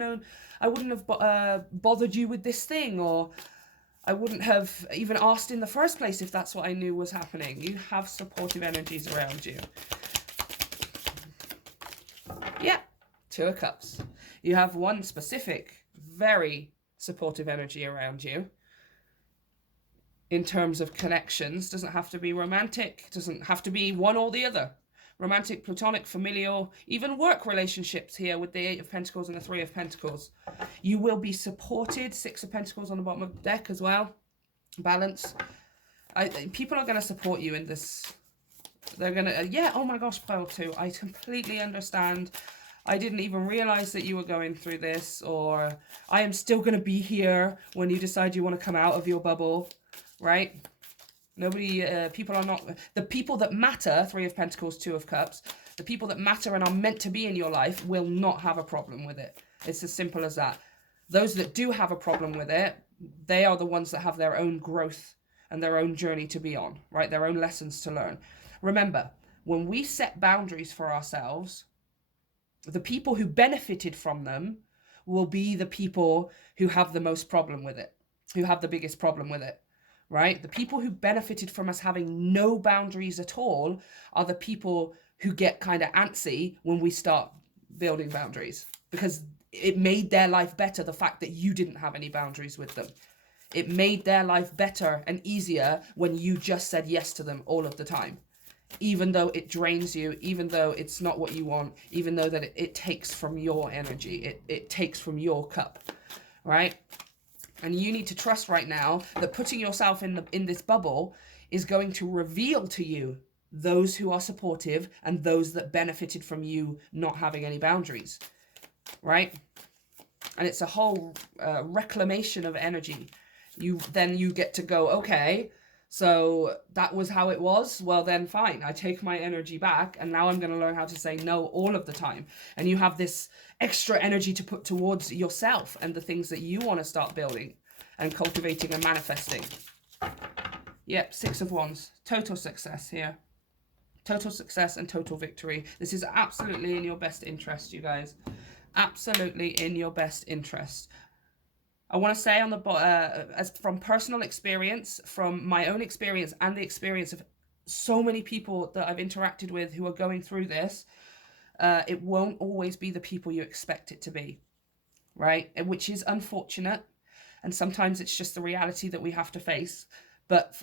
have bothered you with this thing, or I wouldn't have even asked in the first place if that's what I knew was happening. You have supportive energies around you. Yeah, 2 of Cups. You have one specific, very supportive energy around you. In terms of connections, doesn't have to be romantic, doesn't have to be one or the other. Romantic, platonic, familial, even work relationships here with the 8 of Pentacles and the 3 of Pentacles. You will be supported. 6 of Pentacles on the bottom of the deck as well. Balance. People are going to support you in this. They're going to, yeah, oh my gosh, pile 2. I completely understand. I didn't even realize that you were going through this, or I am still going to be here when you decide you want to come out of your bubble, right? Nobody, people are not, the people that matter, 3 of Pentacles, 2 of Cups, the people that matter and are meant to be in your life will not have a problem with it. It's as simple as that. Those that do have a problem with it, they are the ones that have their own growth and their own journey to be on, right? Their own lessons to learn. Remember, when we set boundaries for ourselves, the people who benefited from them will be the people who have the most problem with it, who have the biggest problem with it, right? The people who benefited from us having no boundaries at all are the people who get kind of antsy when we start building boundaries, because it made their life better, the fact that you didn't have any boundaries with them. It made their life better and easier when you just said yes to them all of the time. Even though it drains you, even though it's not what you want, even though that it takes from your energy, it takes from your cup, right? And you need to trust right now that putting yourself in this bubble is going to reveal to you those who are supportive and those that benefited from you not having any boundaries, right? And it's a whole reclamation of energy. Then you get to go, okay, so that was how it was. Well, then fine. I take my energy back, and now I'm going to learn how to say no all of the time. And you have this extra energy to put towards yourself and the things that you want to start building and cultivating and manifesting. Yep, 6 of Wands. Total success here. Total success and total victory. This is absolutely in your best interest, you guys. Absolutely in your best interest. I want to say on the as from personal experience, from my own experience and the experience of so many people that I've interacted with who are going through this, it won't always be the people you expect it to be, right? Which is unfortunate, and sometimes it's just the reality that we have to face. But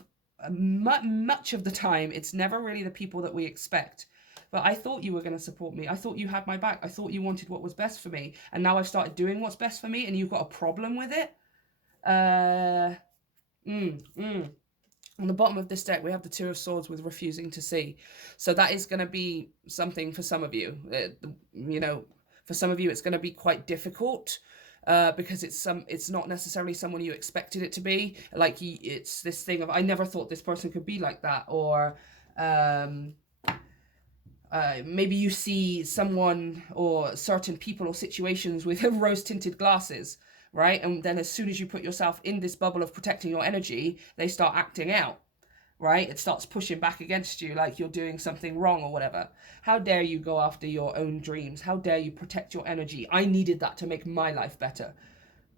much of the time, it's never really the people that we expect. But I thought you were going to support me. I thought you had my back. I thought you wanted what was best for me. And now I've started doing what's best for me, and you've got a problem with it. On the bottom of this deck, we have the 2 of Swords with refusing to see. So that is going to be something for some of you. You know, for some of you, it's going to be quite difficult. Because it's not necessarily someone you expected it to be. Like, it's this thing of, I never thought this person could be like that. Or maybe you see someone or certain people or situations with rose-tinted glasses, right? And then as soon as you put yourself in this bubble of protecting your energy, they start acting out, right? It starts pushing back against you like you're doing something wrong or whatever. How dare you go after your own dreams? How dare you protect your energy? I needed that to make my life better,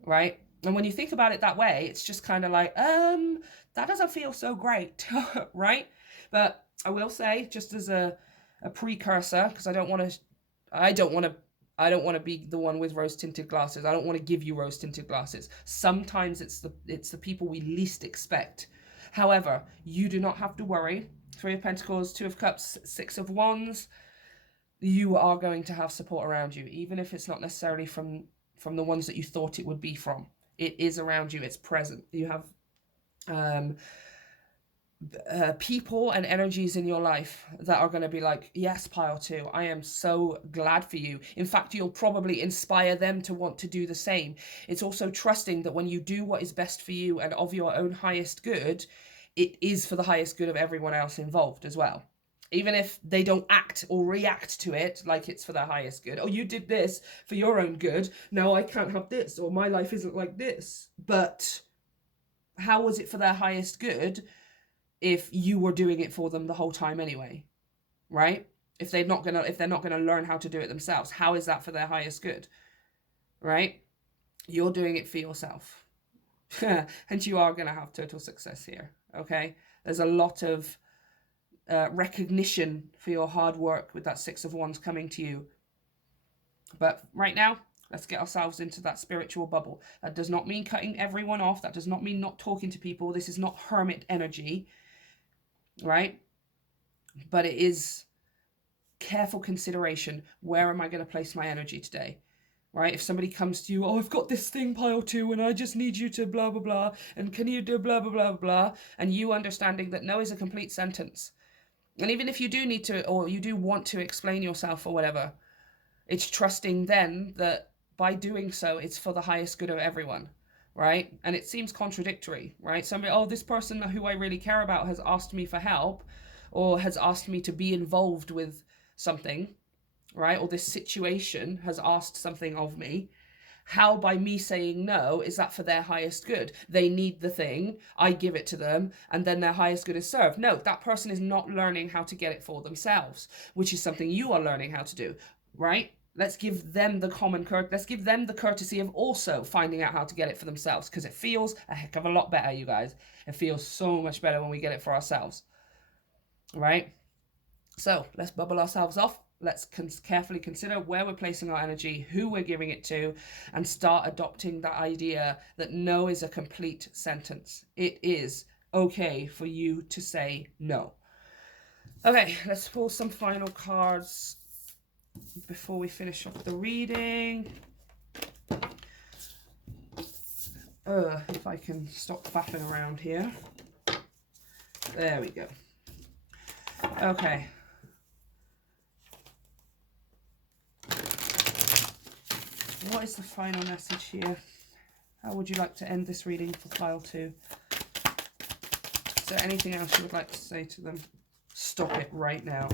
right? And when you think about it that way, it's just kind of like, that doesn't feel so great, right? But I will say, just as a precursor, because I don't want to be the one with rose-tinted glasses. I don't want to give you rose-tinted glasses. Sometimes it's the people we least expect. However, you do not have to worry. 3 of Pentacles, 2 of Cups, 6 of Wands. You are going to have support around you, even if it's not necessarily from the ones that you thought it would be from. It is around you. It's present. You have people and energies in your life that are going to be like, yes, pile 2, I am so glad for you. In fact, you'll probably inspire them to want to do the same. It's also trusting that when you do what is best for you and of your own highest good, it is for the highest good of everyone else involved as well. Even if they don't act or react to it like it's for their highest good. Oh, you did this for your own good. No, I can't have this, or my life isn't like this. But how was it for their highest good if you were doing it for them the whole time anyway, right? If they're not gonna learn how to do it themselves, how is that for their highest good, right? You're doing it for yourself, and you are gonna have total success here. Okay, there's a lot of recognition for your hard work with that 6 of Wands coming to you. But right now, let's get ourselves into that spiritual bubble. That does not mean cutting everyone off. That does not mean not talking to people. This is not hermit energy, right? But it is careful consideration. Where am I going to place my energy today? right? If somebody comes to you, oh, I've got this thing, pile 2, and I just need you to blah, blah, blah, and can you do blah, blah, blah, blah, and you understanding that no is a complete sentence. And even if you do need to, or you do want to explain yourself or whatever, it's trusting then that by doing so, it's for the highest good of everyone, right? And it seems contradictory, right? Somebody, oh, this person who I really care about has asked me for help, or has asked me to be involved with something, right? Or this situation has asked something of me. How, by me saying no, is that for their highest good? They need the thing, I give it to them, and then their highest good is served. No, that person is not learning how to get it for themselves, which is something you are learning how to do, right? Let's give them the let's give them the courtesy of also finding out how to get it for themselves, because it feels a heck of a lot better, you guys. It feels so much better when we get it for ourselves, right? So let's bubble ourselves off. Let's carefully consider where we're placing our energy, who we're giving it to, and start adopting that idea that no is a complete sentence. It is okay for you to say no. Okay, let's pull some final cards before we finish off the reading. If I can stop faffing around here. There we go. Okay. What is the final message here? How would you like to end this reading for pile 2? Is there anything else you would like to say to them? Stop it right now.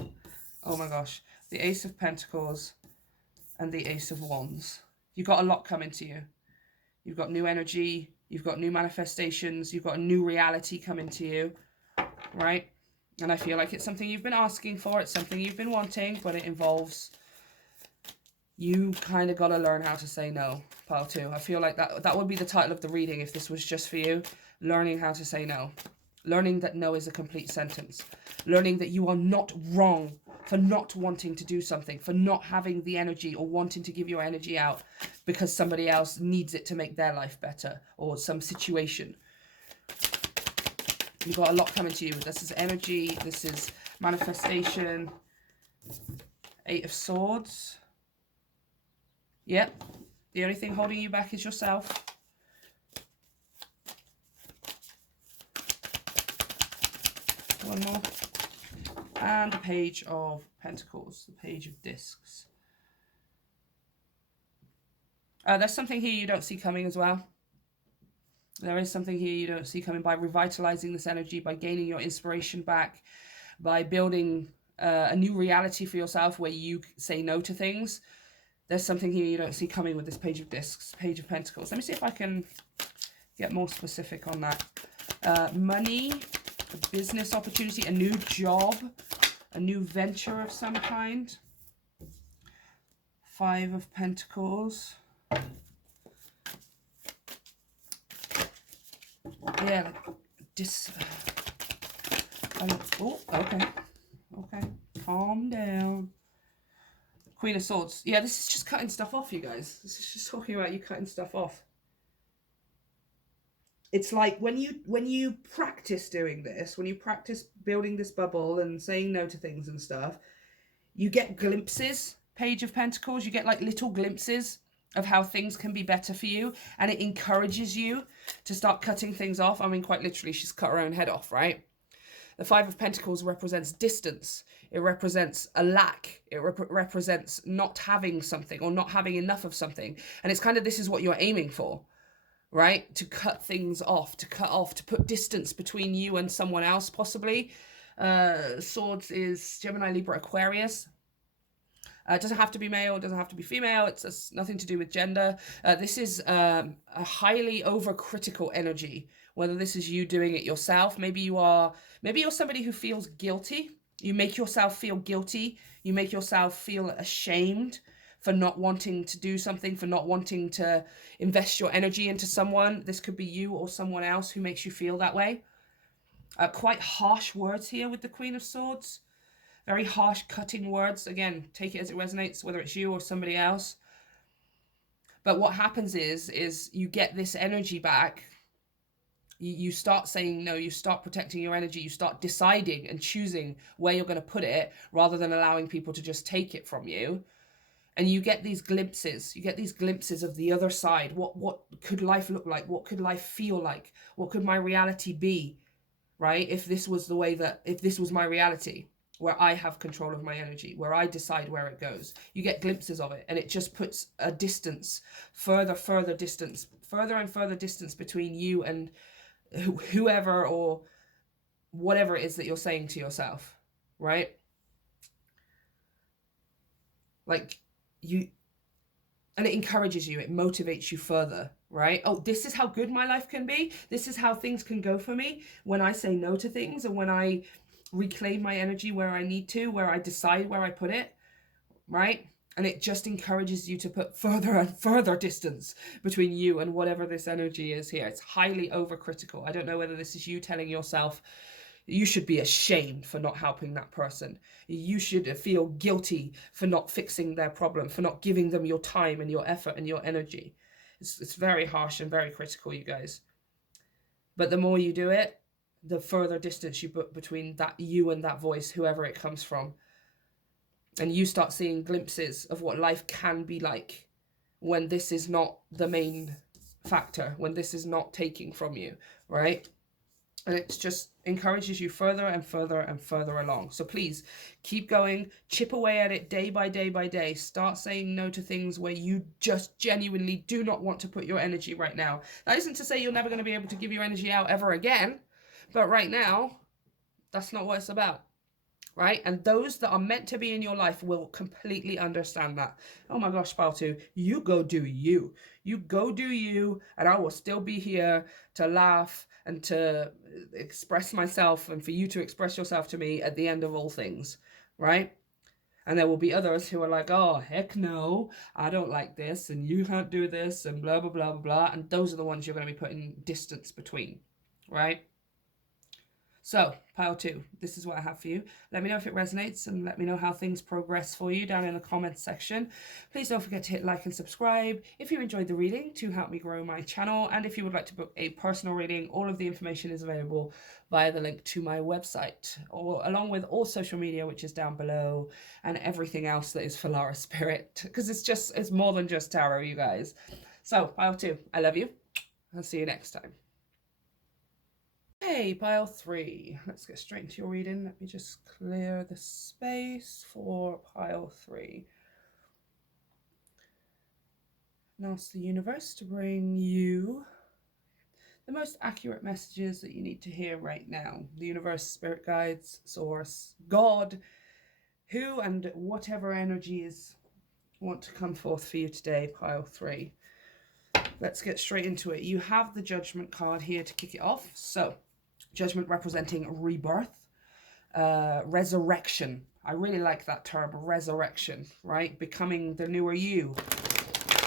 Oh my gosh. The Ace of Pentacles and the Ace of Wands. You've got a lot coming to you. You've got new energy. You've got new manifestations. You've got a new reality coming to you. Right? And I feel like it's something you've been asking for. It's something you've been wanting, but it involves... you kind of got to learn how to say no, pile 2. I feel like that would be the title of the reading if this was just for you. Learning how to say no. Learning that no is a complete sentence. Learning that you are not wrong for not wanting to do something, for not having the energy or wanting to give your energy out because somebody else needs it to make their life better or some situation. You've got a lot coming to you. This is energy. This is manifestation. 8 of Swords. Yep. The only thing holding you back is yourself. One more. And the Page of Pentacles. The Page of Discs. There's something here you don't see coming as well. There is something here you don't see coming by revitalizing this energy, by gaining your inspiration back, by building a new reality for yourself where you say no to things. There's something here you don't see coming with this Page of Discs, Page of Pentacles. Let me see if I can get more specific on that. Money, a business opportunity, a new job, a new venture of some kind. 5 of Pentacles. Yeah, oh, okay. Okay, calm down. Queen of Swords. Yeah, this is just cutting stuff off, you guys. This is just talking about you cutting stuff off. It's like when you practice doing this, when you practice building this bubble and saying no to things and stuff, you get glimpses, Page of Pentacles, you get like little glimpses of how things can be better for you, and it encourages you to start cutting things off. I mean, quite literally, she's cut her own head off, right? The 5 of Pentacles represents distance. It represents a lack. It represents not having something or not having enough of something. And it's kind of, this is what you're aiming for, right? To cut things off, to put distance between you and someone else, possibly. Swords is Gemini, Libra, Aquarius. It doesn't have to be male, it doesn't have to be female, it's nothing to do with gender. This is a highly overcritical energy, whether this is you doing it yourself. Maybe you're somebody who feels guilty. You make yourself feel guilty. You make yourself feel ashamed for not wanting to do something, for not wanting to invest your energy into someone. This could be you or someone else who makes you feel that way. Quite harsh words here with the Queen of Swords. Very harsh, cutting words. Again, take it as it resonates, whether it's you or somebody else. But what happens is you get this energy back. You start saying no, you start protecting your energy, you start deciding and choosing where you're going to put it rather than allowing people to just take it from you. And you get these glimpses. You get these glimpses of the other side. What could life look like? What could life feel like? What could my reality be, right? If this was the way that, if this was my reality, where I have control of my energy, where I decide where it goes. You get glimpses of it, and it just puts a distance, further and further distance between you and whoever or whatever it is that you're saying to yourself, right? Like you, and it encourages you, it motivates you further, right? Oh, this is how good my life can be. This is how things can go for me when I say no to things, and when I reclaim my energy where I need to, where I decide where I put it, right? And it just encourages you to put further and further distance between you and whatever this energy is here. It's highly overcritical. I don't know whether this is you telling yourself you should be ashamed for not helping that person. You should feel guilty for not fixing their problem, for not giving them your time and your effort and your energy. It's very harsh and very critical, you guys. But the more you do it, the further distance you put between that you and that voice, whoever it comes from. And you start seeing glimpses of what life can be like when this is not the main factor, when this is not taking from you, right? And it just encourages you further and further and further along. So please keep going, chip away at it day by day by day. Start saying no to things where you just genuinely do not want to put your energy right now. That isn't to say you're never going to be able to give your energy out ever again, but right now, that's not what it's about. Right? And those that are meant to be in your life will completely understand that. Oh my gosh, pile 2, you go do you. You go do you, and I will still be here to laugh and to express myself, and for you to express yourself to me at the end of all things, right? And there will be others who are like, oh, heck no, I don't like this, and you can't do this, and blah, blah, blah, blah, blah. And those are the ones you're going to be putting distance between, right? So, pile 2, this is what I have for you. Let me know if it resonates, and let me know how things progress for you down in the comments section. Please don't forget to hit like and subscribe if you enjoyed the reading to help me grow my channel. And if you would like to book a personal reading, all of the information is available via the link to my website, or along with all social media, which is down below, and everything else that is Filara Spirit, because it's more than just tarot, you guys. So, pile 2, I love you. I'll see you next time. Okay, pile 3. Let's get straight into your reading. Let me just clear the space for pile 3. And ask the universe to bring you the most accurate messages that you need to hear right now. The universe, spirit guides, source, God, who and whatever energies want to come forth for you today, pile 3. Let's get straight into it. You have the Judgment card here to kick it off. So, Judgment representing rebirth, resurrection. I really like that term, resurrection, right? Becoming the newer you,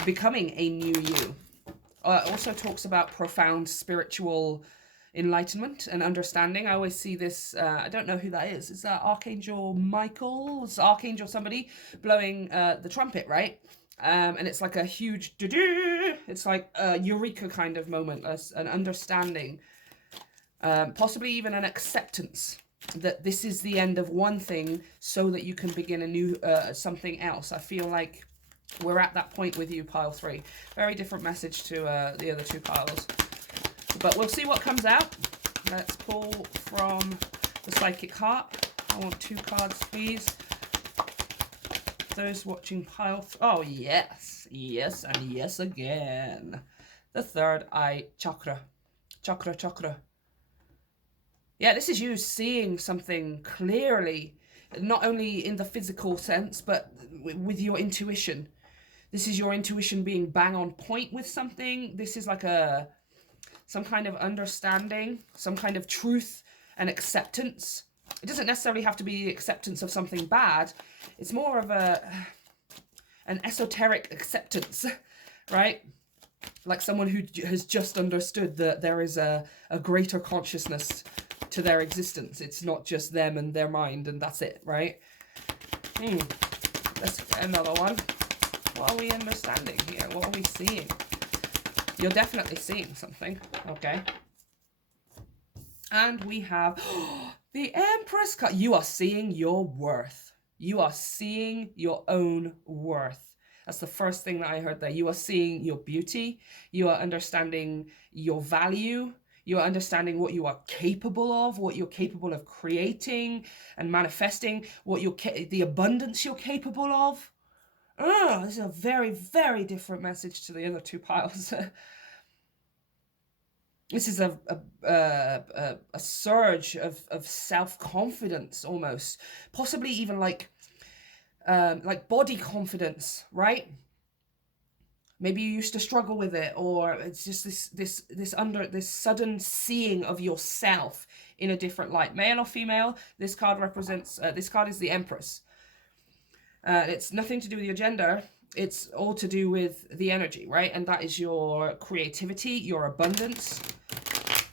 becoming a new you. Also talks about profound spiritual enlightenment and understanding. I always see this, I don't know who that is. Is that Archangel Michael? It's Archangel somebody blowing the trumpet, right? And it's like a huge, it's like a eureka kind of moment, an understanding. Possibly even an acceptance that this is the end of one thing so that you can begin a new something else. I feel like we're at that point with you, pile 3. Very different message to the other 2 piles. But we'll see what comes out. Let's pull from the Psychic Heart. I want 2 cards, please. Those watching pile 3. Oh, yes. Yes, and yes again. The third eye chakra. Chakra. Yeah, this is you seeing something clearly, not only in the physical sense, but with your intuition. This is your intuition being bang on point with something. This is like some kind of understanding, some kind of truth and acceptance. It doesn't necessarily have to be the acceptance of something bad. It's more of an esoteric acceptance, right? Like someone who has just understood that there is a greater consciousness to their existence. It's not just them and their mind and that's it, right? Let's get another one. What are we understanding here? What are we seeing? You're definitely seeing something, okay? And we have the Empress card. You are seeing your worth. You are seeing your own worth. That's the first thing that I heard there. You are seeing your beauty. You are understanding your value. You are understanding what you are capable of, what you're capable of creating and manifesting, the abundance you're capable of. This is a very, very different message to the other two piles. This is a surge of self-confidence, almost, possibly even like body confidence, right? Maybe you used to struggle with it, or it's just this sudden seeing of yourself in a different light, male or female. This card represents. This card is the Empress. It's nothing to do with your gender. It's all to do with the energy, right? And that is your creativity, your abundance,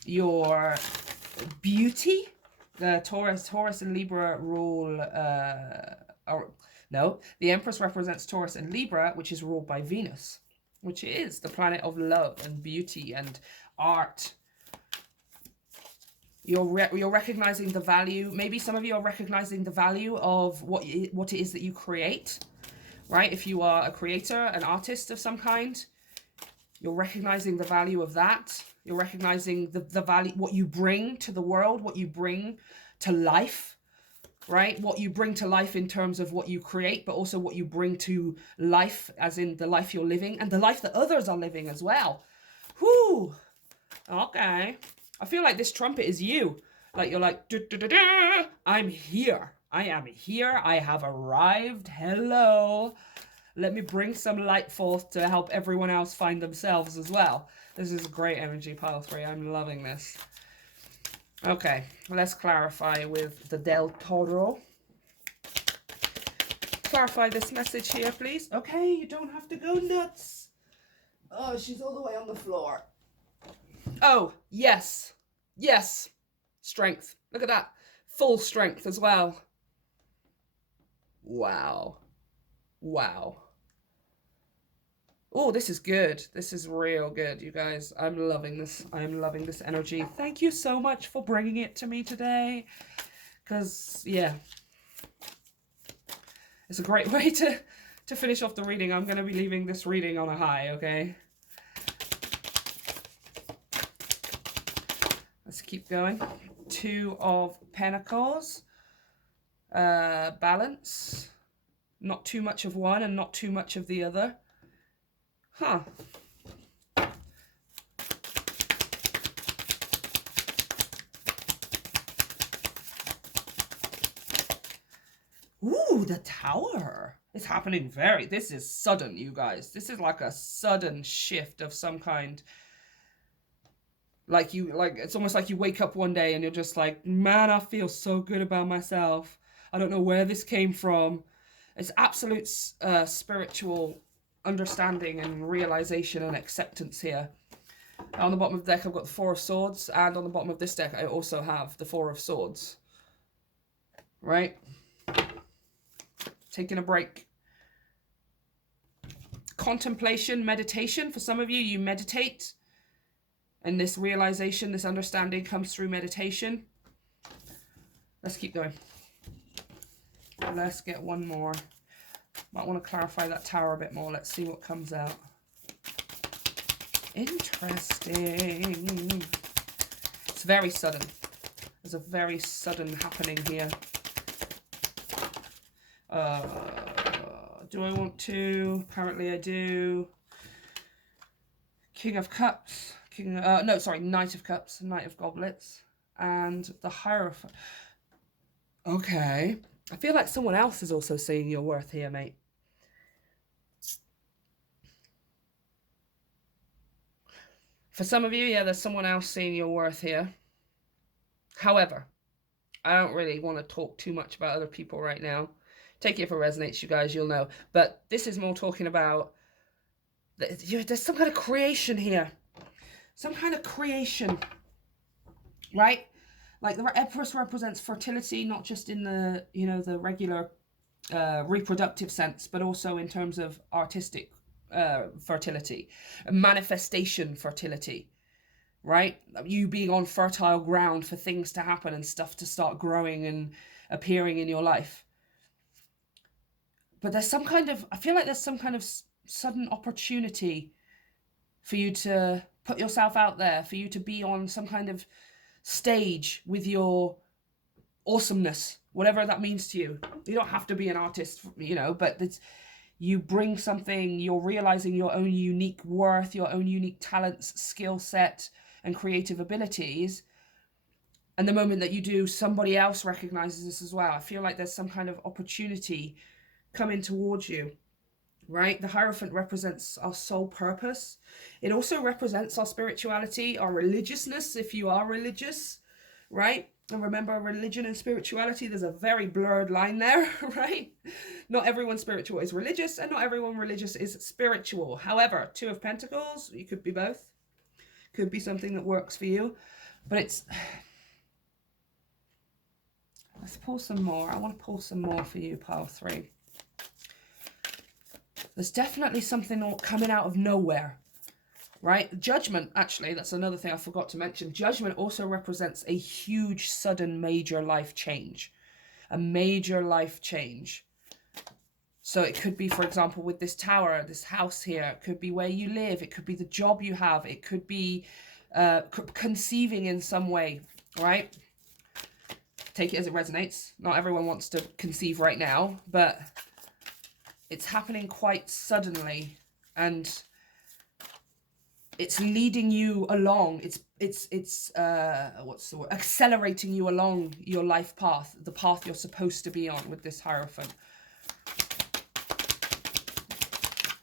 your beauty. The Taurus and Libra rule. No, the Empress represents Taurus and Libra, which is ruled by Venus, which is the planet of love and beauty and art. You're recognizing the value. Maybe some of you are recognizing the value of what it is that you create, right? If you are a creator, an artist of some kind, you're recognizing the value of that. You're recognizing the value, what you bring to the world, what you bring to life, right? What you bring to life in terms of what you create, but also what you bring to life, as in the life you're living and the life that others are living as well. Whew. Okay. I feel like this trumpet is you. Like you're like, I'm here. I am here. I have arrived. Hello. Let me bring some light forth to help everyone else find themselves as well. This is great energy, pile 3. I'm loving this. Okay, let's clarify with the Del Toro. Clarify this message here, please. Okay, you don't have to go nuts. Oh, she's all the way on the floor. Oh, yes. Yes. Strength. Look at that. Full strength as well. Wow. Wow. Oh, this is good. This is real good, you guys. I'm loving this. I'm loving this energy. Thank you so much for bringing it to me today. Because, yeah. It's a great way to finish off the reading. I'm going to be leaving this reading on a high, okay? Let's keep going. 2 of Pentacles. Balance. Not too much of one and not too much of the other. Huh. Ooh, the Tower. It's happening this is sudden, you guys. This is like a sudden shift of some kind. It's almost like you wake up one day and you're just like, man, I feel so good about myself. I don't know where this came from. It's absolute spiritual understanding and realization and acceptance here. On the bottom of the deck, I've got the 4 of Swords, and on the bottom of this deck, I also have the 4 of Swords. Right? Taking a break. Contemplation, meditation. For some of you, you meditate. And this realization, this understanding comes through meditation. Let's keep going. Let's get one more. Might want to clarify that Tower a bit more. Let's see what comes out. Interesting. It's very sudden. There's a very sudden happening here. Do I want to? Apparently I do. King of Cups. Knight of Cups. Knight of Goblets. And the Hierophant. Okay. I feel like someone else is also seeing your worth here, mate. For some of you, yeah, there's someone else seeing your worth here. However, I don't really want to talk too much about other people right now. Take it if it resonates, you guys, you'll know. But this is more talking about, there's some kind of creation here. Some kind of creation, right? Like the Empress represents fertility, not just in the, the regular reproductive sense, but also in terms of artistic fertility, manifestation fertility, right? You being on fertile ground for things to happen and stuff to start growing and appearing in your life. but there's some kind of, I feel like there's some kind of sudden opportunity for you to put yourself out there, for you to be on some kind of stage with your awesomeness, whatever that means to you. You don't have to be an artist, you know, but it's, you bring something, you're realizing your own unique worth, your own unique talents, skill set, and creative abilities. And the moment that you do, somebody else recognizes this as well. I feel like there's some kind of opportunity coming towards you, right? The Hierophant represents our soul purpose. It also represents our spirituality, our religiousness, if you are religious, right? And remember, religion and spirituality, there's a very blurred line there, right? Not everyone spiritual is religious, and not everyone religious is spiritual. However, Two of Pentacles, you could be both. Could be something that works for you. But it's... Let's pull some more. I want to pull some more for you, pile 3. There's definitely something coming out of nowhere, right? Judgment, actually, that's another thing I forgot to mention. Judgment also represents a huge, sudden, major life change. A major life change. So it could be, for example, with this tower, this house here. It could be where you live. It could be the job you have. It could be conceiving in some way, right? Take it as it resonates. Not everyone wants to conceive right now, but it's happening quite suddenly, and it's leading you along. It's what's the word? Accelerating you along your life path, the path you're supposed to be on with this Hierophant.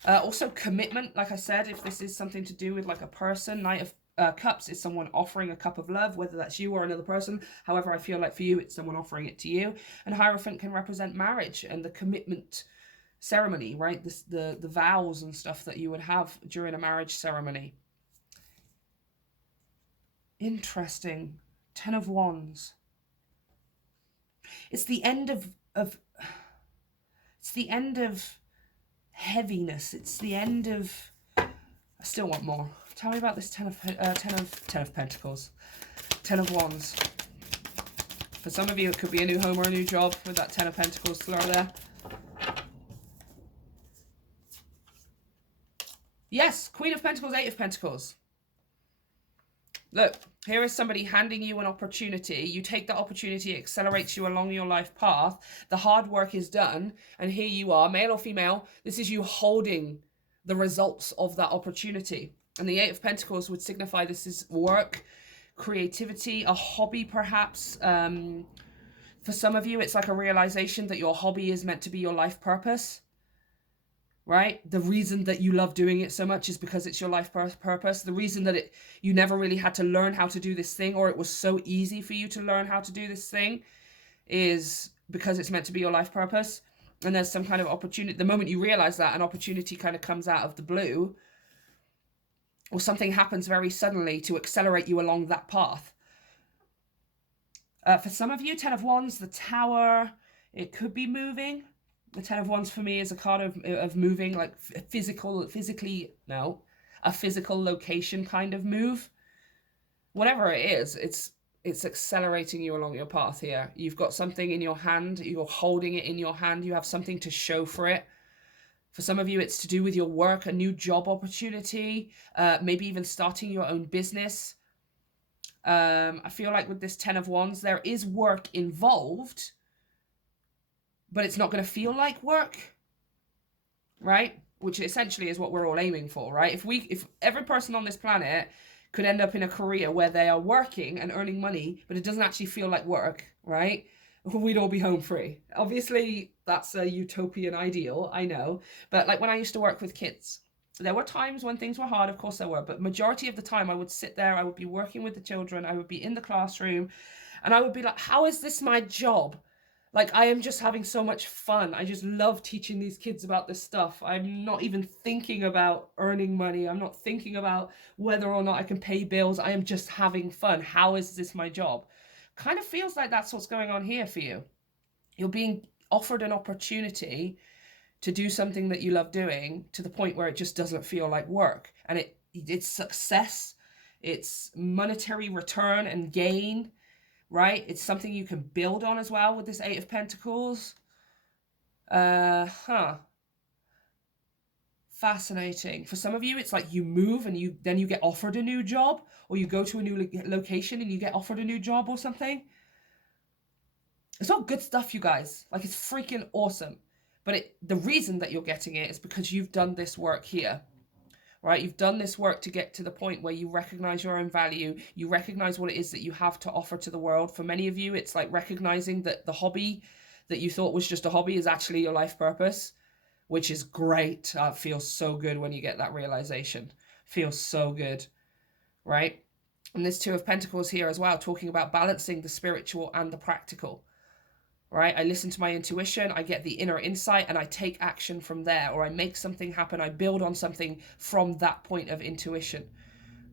Also commitment, like I said, if this is something to do with like a person. Knight of Cups is someone offering a cup of love, whether that's you or another person. However, I feel like for you, it's someone offering it to you. And Hierophant can represent marriage and the commitment ceremony, right? The vows and stuff that you would have during a marriage ceremony. Interesting. 10 of Wands. It's the end of it's the end of heaviness. It's the end of... I still want more. Tell me about this 10 of Pentacles. 10 of Wands. For some of you, it could be a new home or a new job with that 10 of Pentacles flower there. Yes, Queen of Pentacles, 8 of Pentacles. Look, here is somebody handing you an opportunity. You take that opportunity, it accelerates you along your life path. The hard work is done, and here you are, male or female. This is you holding the results of that opportunity. And the 8 of Pentacles would signify this is work, creativity, a hobby perhaps. For some of you, it's like a realization that your hobby is meant to be your life purpose. Right? The reason that you love doing it so much is because it's your life purpose. The reason that you never really had to learn how to do this thing, or it was so easy for you to learn how to do this thing, is because it's meant to be your life purpose. And there's some kind of opportunity. The moment you realize that, an opportunity kind of comes out of the blue, or something happens very suddenly to accelerate you along that path. For some of you, 10 of Wands, the Tower, it could be moving. The 10 of Wands for me is a card of moving, like a physical location kind of move. Whatever it is, it's accelerating you along your path here. You've got something in your hand, you're holding it in your hand, you have something to show for it. For some of you, it's to do with your work, a new job opportunity, maybe even starting your own business. I feel like with this 10 of Wands, there is work involved, but it's not going to feel like work, right? Which essentially is what we're all aiming for, right? If every person on this planet could end up in a career where they are working and earning money, but it doesn't actually feel like work, right? We'd all be home free. Obviously, that's a utopian ideal, I know. But like when I used to work with kids, there were times when things were hard, of course there were, but majority of the time I would sit there, I would be working with the children, I would be in the classroom, and I would be like, how is this my job? Like, I am just having so much fun. I just love teaching these kids about this stuff. I'm not even thinking about earning money. I'm not thinking about whether or not I can pay bills. I am just having fun. How is this my job? Kind of feels like that's what's going on here for you. You're being offered an opportunity to do something that you love doing to the point where it just doesn't feel like work. And it's success. It's monetary return and gain. Right? It's something you can build on as well with this 8 of Pentacles. Fascinating. For some of you, it's like you move and then you get offered a new job, or you go to a new location and you get offered a new job or something. It's all good stuff, you guys. Like, it's freaking awesome. But the reason that you're getting it is because you've done this work here, right? You've done this work to get to the point where you recognize your own value. You recognize what it is that you have to offer to the world. For many of you, it's like recognizing that the hobby that you thought was just a hobby is actually your life purpose, which is great. It feels so good when you get that realization. Feels so good, right? And there's Two of Pentacles here as well, talking about balancing the spiritual and the practical, right? I listen to my intuition, I get the inner insight, and I take action from there, or I make something happen, I build on something from that point of intuition,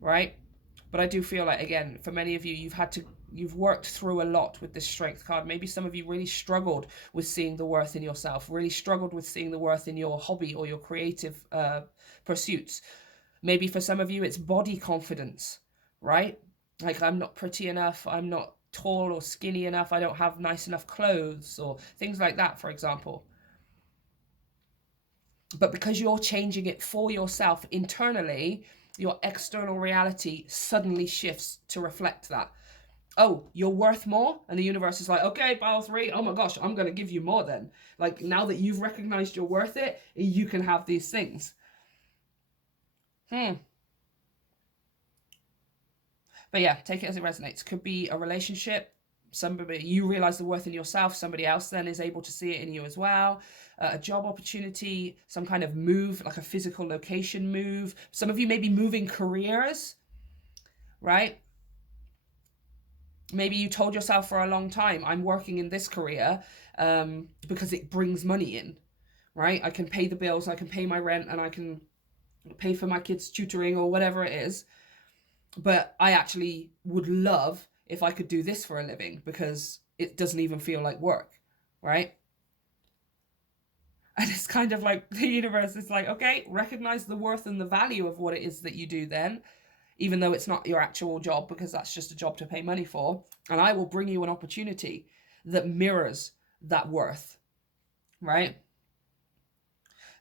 right? But I do feel like, again, for many of you, you've worked through a lot with this Strength card. Maybe some of you really struggled with seeing the worth in yourself, really struggled with seeing the worth in your hobby or your creative pursuits. Maybe for some of you, it's body confidence, right? Like, I'm not pretty enough, I'm not tall or skinny enough, I don't have nice enough clothes, or things like that, for example. But because you're changing it for yourself internally, your external reality suddenly shifts to reflect that. Oh, you're worth more? And the universe is like, okay, pile 3, oh my gosh, I'm going to give you more then. Like, now that you've recognized you're worth it, you can have these things. But yeah, take it as it resonates. Could be a relationship. Somebody, you realize the worth in yourself. Somebody else then is able to see it in you as well. A job opportunity, some kind of move, like a physical location move. Some of you may be moving careers, right? Maybe you told yourself for a long time, I'm working in this career because it brings money in, right? I can pay the bills, I can pay my rent, and I can pay for my kids' tutoring or whatever it is. But I actually would love if I could do this for a living because it doesn't even feel like work, right? And it's kind of like the universe is like, okay, recognize the worth and the value of what it is that you do then, even though it's not your actual job, because that's just a job to pay money for. And I will bring you an opportunity that mirrors that worth, right?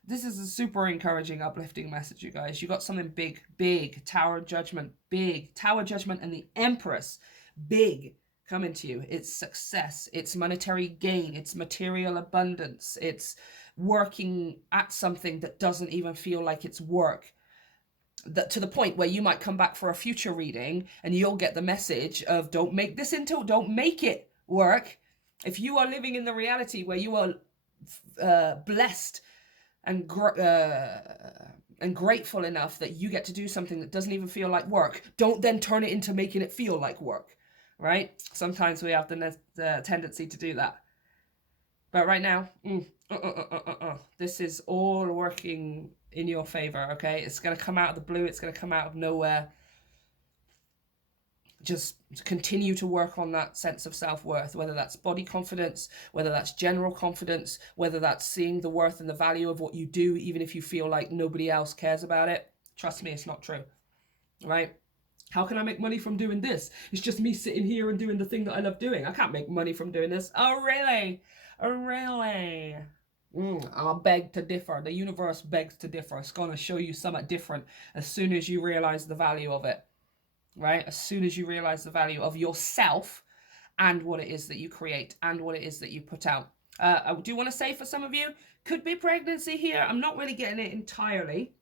This is a super encouraging, uplifting message, you guys. You got something big, big, Tower Judgment, big, Tower Judgment and the Empress, big, coming to you. It's success, it's monetary gain, it's material abundance, it's working at something that doesn't even feel like it's work. That, to the point where you might come back for a future reading and you'll get the message of don't make it work. If you are living in the reality where you are blessed and grateful enough that you get to do something that doesn't even feel like work, don't then turn it into making it feel like work, right? Sometimes we have the tendency to do that. But right now, this is all working in your favor, okay? It's going to come out of the blue. It's going to come out of nowhere. Just continue to work on that sense of self-worth, whether that's body confidence, whether that's general confidence, whether that's seeing the worth and the value of what you do, even if you feel like nobody else cares about it. Trust me, it's not true, right? How can I make money from doing this? It's just me sitting here and doing the thing that I love doing. I can't make money from doing this. Oh, really? Oh, really? I'll beg to differ. The universe begs to differ. It's going to show you something different as soon as you realize the value of it, right? As soon as you realize the value of yourself and what it is that you create and what it is that you put out. I do want to say for some of you, could be pregnancy here. I'm not really getting it entirely,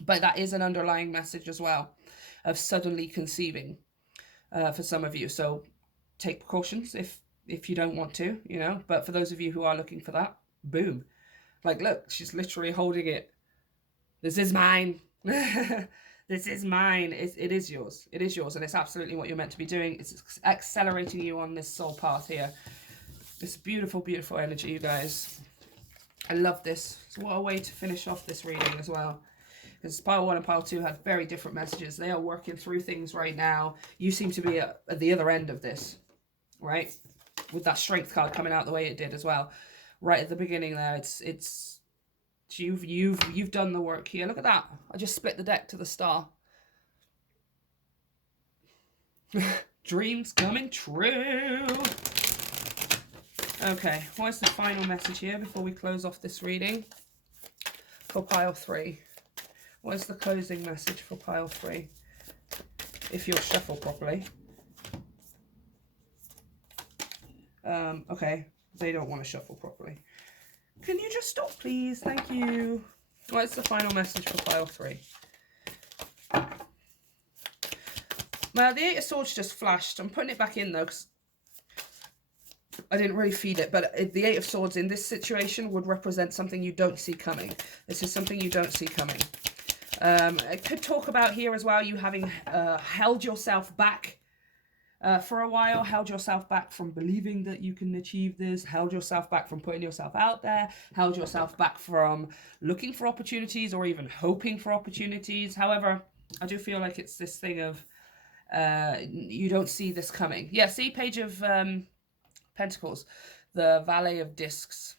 but that is an underlying message as well of suddenly conceiving for some of you. So take precautions if you don't want to, you know, but for those of you who are looking for that, boom. Like, look, she's literally holding it. This is mine. This is mine. It is yours. It is yours. And it's absolutely what you're meant to be doing. It's accelerating you on this soul path here. This beautiful, beautiful energy, you guys. I love this. So what a way to finish off this reading as well. Because pile 1 and pile 2 had very different messages. They are working through things right now. You seem to be at the other end of this, right? With that strength card coming out the way it did as well. Right at the beginning there, it's you've done the work here. Look at that. I just split the deck to the star. Dreams coming true. Okay, what's the final message here before we close off this reading? For pile 3. What is the closing message for pile 3? If you'll shuffle properly. Okay, they don't want to shuffle properly. Can you just stop, please? Thank you. What's the final message for pile 3? Now, the Eight of Swords just flashed. I'm putting it back in, though, because I didn't really feed it. But the Eight of Swords in this situation would represent something you don't see coming. This is something you don't see coming. It could talk about here as well, you having held yourself back for a while, held yourself back from believing that you can achieve this, held yourself back from putting yourself out there, held yourself back from looking for opportunities or even hoping for opportunities. However, I do feel like it's this thing of you don't see this coming. Yeah, see Page of Pentacles, the Valet of Discs.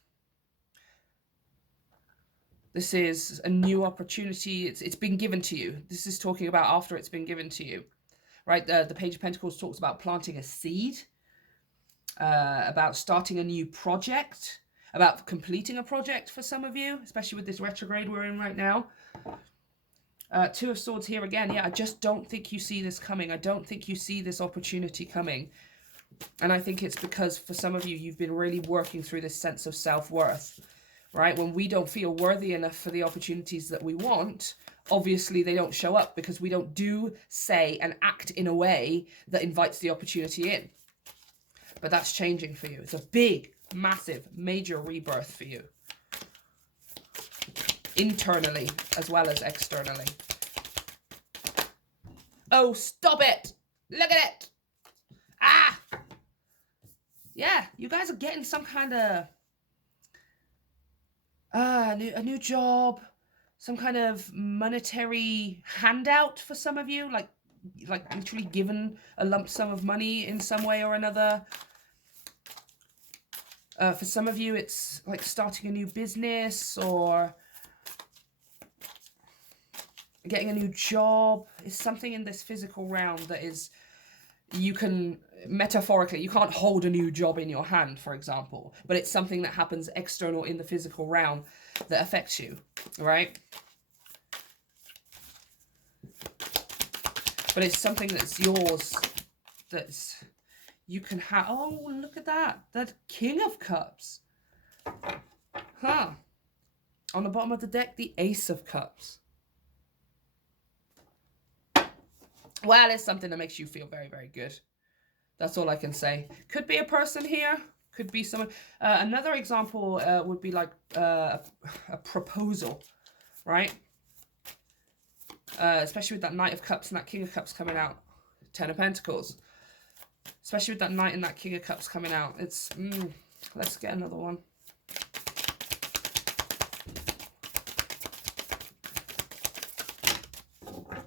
This is a new opportunity. It's been given to you. This is talking about after it's been given to you. Right, the Page of Pentacles talks about planting a seed, about starting a new project, about completing a project for some of you, especially with this retrograde we're in right now. Two of Swords here again. Yeah, I just don't think you see this coming. I don't think you see this opportunity coming. And I think it's because for some of you, you've been really working through this sense of self-worth, right? When we don't feel worthy enough for the opportunities that we want, obviously they don't show up because we don't do, say, and act in a way that invites the opportunity in. But that's changing for you. It's a big, massive, major rebirth for you. Internally as well as externally. Oh, stop it! Look at it! Ah! Yeah, you guys are getting some kind of a new job, some kind of monetary handout for some of you, like literally given a lump sum of money in some way or another. For some of you, it's like starting a new business or getting a new job. It's something in this physical realm that is, you can, metaphorically, you can't hold a new job in your hand, for example, but it's something that happens external in the physical realm that affects you, right? But it's something that's yours, that's, you can have. Oh, look at that. That King of Cups. Huh. On the bottom of the deck, the Ace of Cups. Well, it's something that makes you feel very, very good. That's all I can say. Could be a person here. Could be someone. Another example would be like a proposal, right? Especially with that Knight of Cups and that King of Cups coming out. 10 of Pentacles. Especially with that Knight and that King of Cups coming out. It's, let's get another one.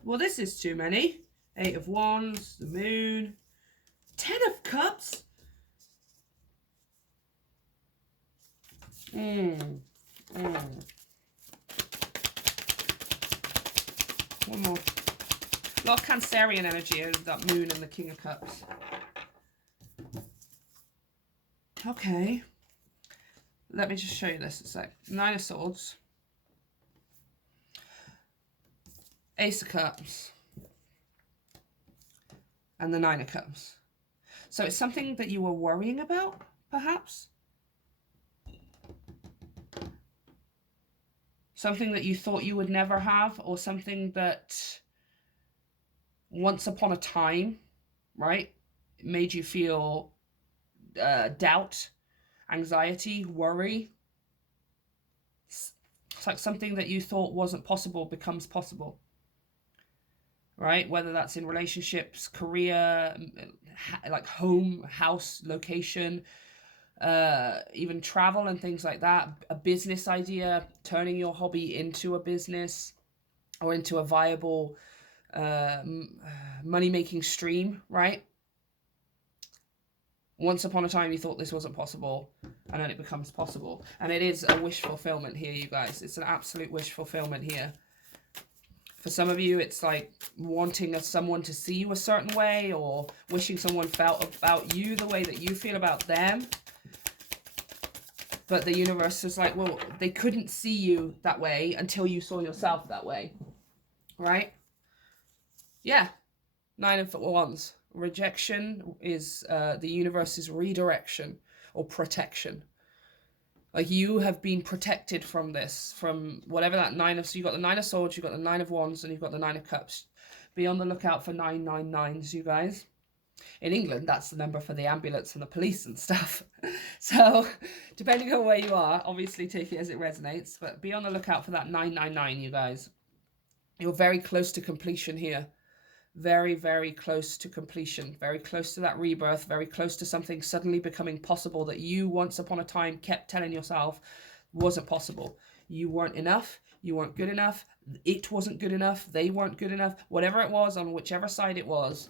Well, this is too many. 8 of Wands, the Moon. 10 of Cups. One more. A lot of Cancerian energy over that Moon and the King of Cups. Okay. Let me just show you this a sec. 9 of Swords. Ace of Cups. And the 9 of Cups. So it's something that you were worrying about, perhaps? Something that you thought you would never have, or something that once upon a time, right, made you feel doubt, anxiety, worry. It's like something that you thought wasn't possible becomes possible. Right? Whether that's in relationships, career, like home, house, location, even travel and things like that. A business idea, turning your hobby into a business or into a viable money-making stream, right? Once upon a time you thought this wasn't possible, and then it becomes possible. And it is a wish fulfillment here, you guys. It's an absolute wish fulfillment here. For some of you, it's like wanting someone to see you a certain way, or wishing someone felt about you the way that you feel about them. But the universe is like, well, they couldn't see you that way until you saw yourself that way. Right? Yeah. 9 of Wands. Rejection is the universe's redirection or protection. Like, you have been protected from this, from whatever that 9 of... So you've got the 9 of Swords, you've got the 9 of Wands, and you've got the 9 of Cups. Be on the lookout for 999s, you guys. In England, that's the number for the ambulance and the police and stuff. So, depending on where you are, obviously take it as it resonates. But be on the lookout for that 999, you guys. You're very close to completion here. Very, very close to completion. Very close to that rebirth. Very close to something suddenly becoming possible that you once upon a time kept telling yourself wasn't possible. You weren't enough. You weren't good enough. It wasn't good enough. They weren't good enough. Whatever it was, on whichever side it was,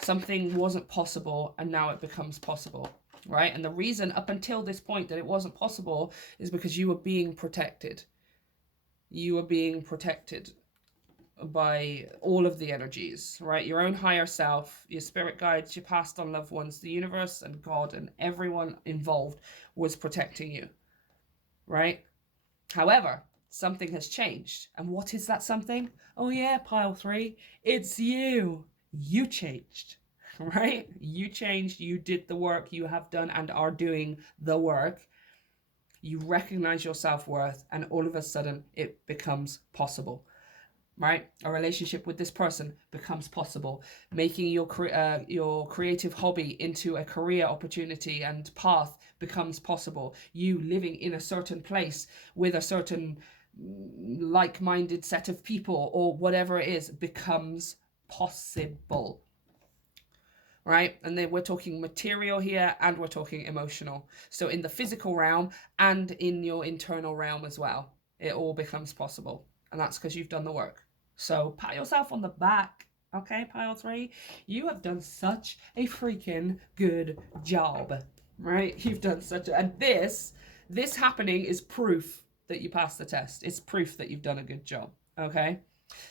something wasn't possible, and now it becomes possible, right? And the reason up until this point that it wasn't possible is because you were being protected. You were being protected by all of the energies, right? Your own higher self, your spirit guides, your past on loved ones, the universe and God and everyone involved was protecting you, right? However, something has changed. And what is that something? Oh yeah, pile 3, it's you. You changed, right? You changed, you did the work, you have done and are doing the work. You recognize your self-worth, and all of a sudden it becomes possible, right? A relationship with this person becomes possible. Making your creative hobby into a career opportunity and path becomes possible. You living in a certain place with a certain like-minded set of people or whatever it is becomes possible, right? And then we're talking material here, and we're talking emotional. So in the physical realm and in your internal realm as well, it all becomes possible. And that's because you've done the work. So pat yourself on the back, okay, pile 3? You have done such a freaking good job, right? You've done such a... And this happening is proof that you passed the test. It's proof that you've done a good job, okay?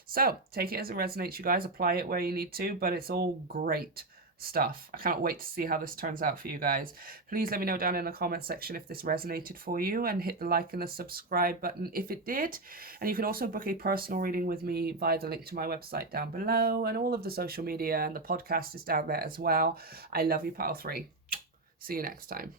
So take it as it resonates, you guys. Apply it where you need to, but it's all great stuff. I can't wait to see how this turns out for you guys. Please let me know down in the comment section if this resonated for you, and hit the like and the subscribe button if it did. And you can also book a personal reading with me via the link to my website down below, and all of the social media, and the podcast is down there as well. I love you, pile 3. See you next time.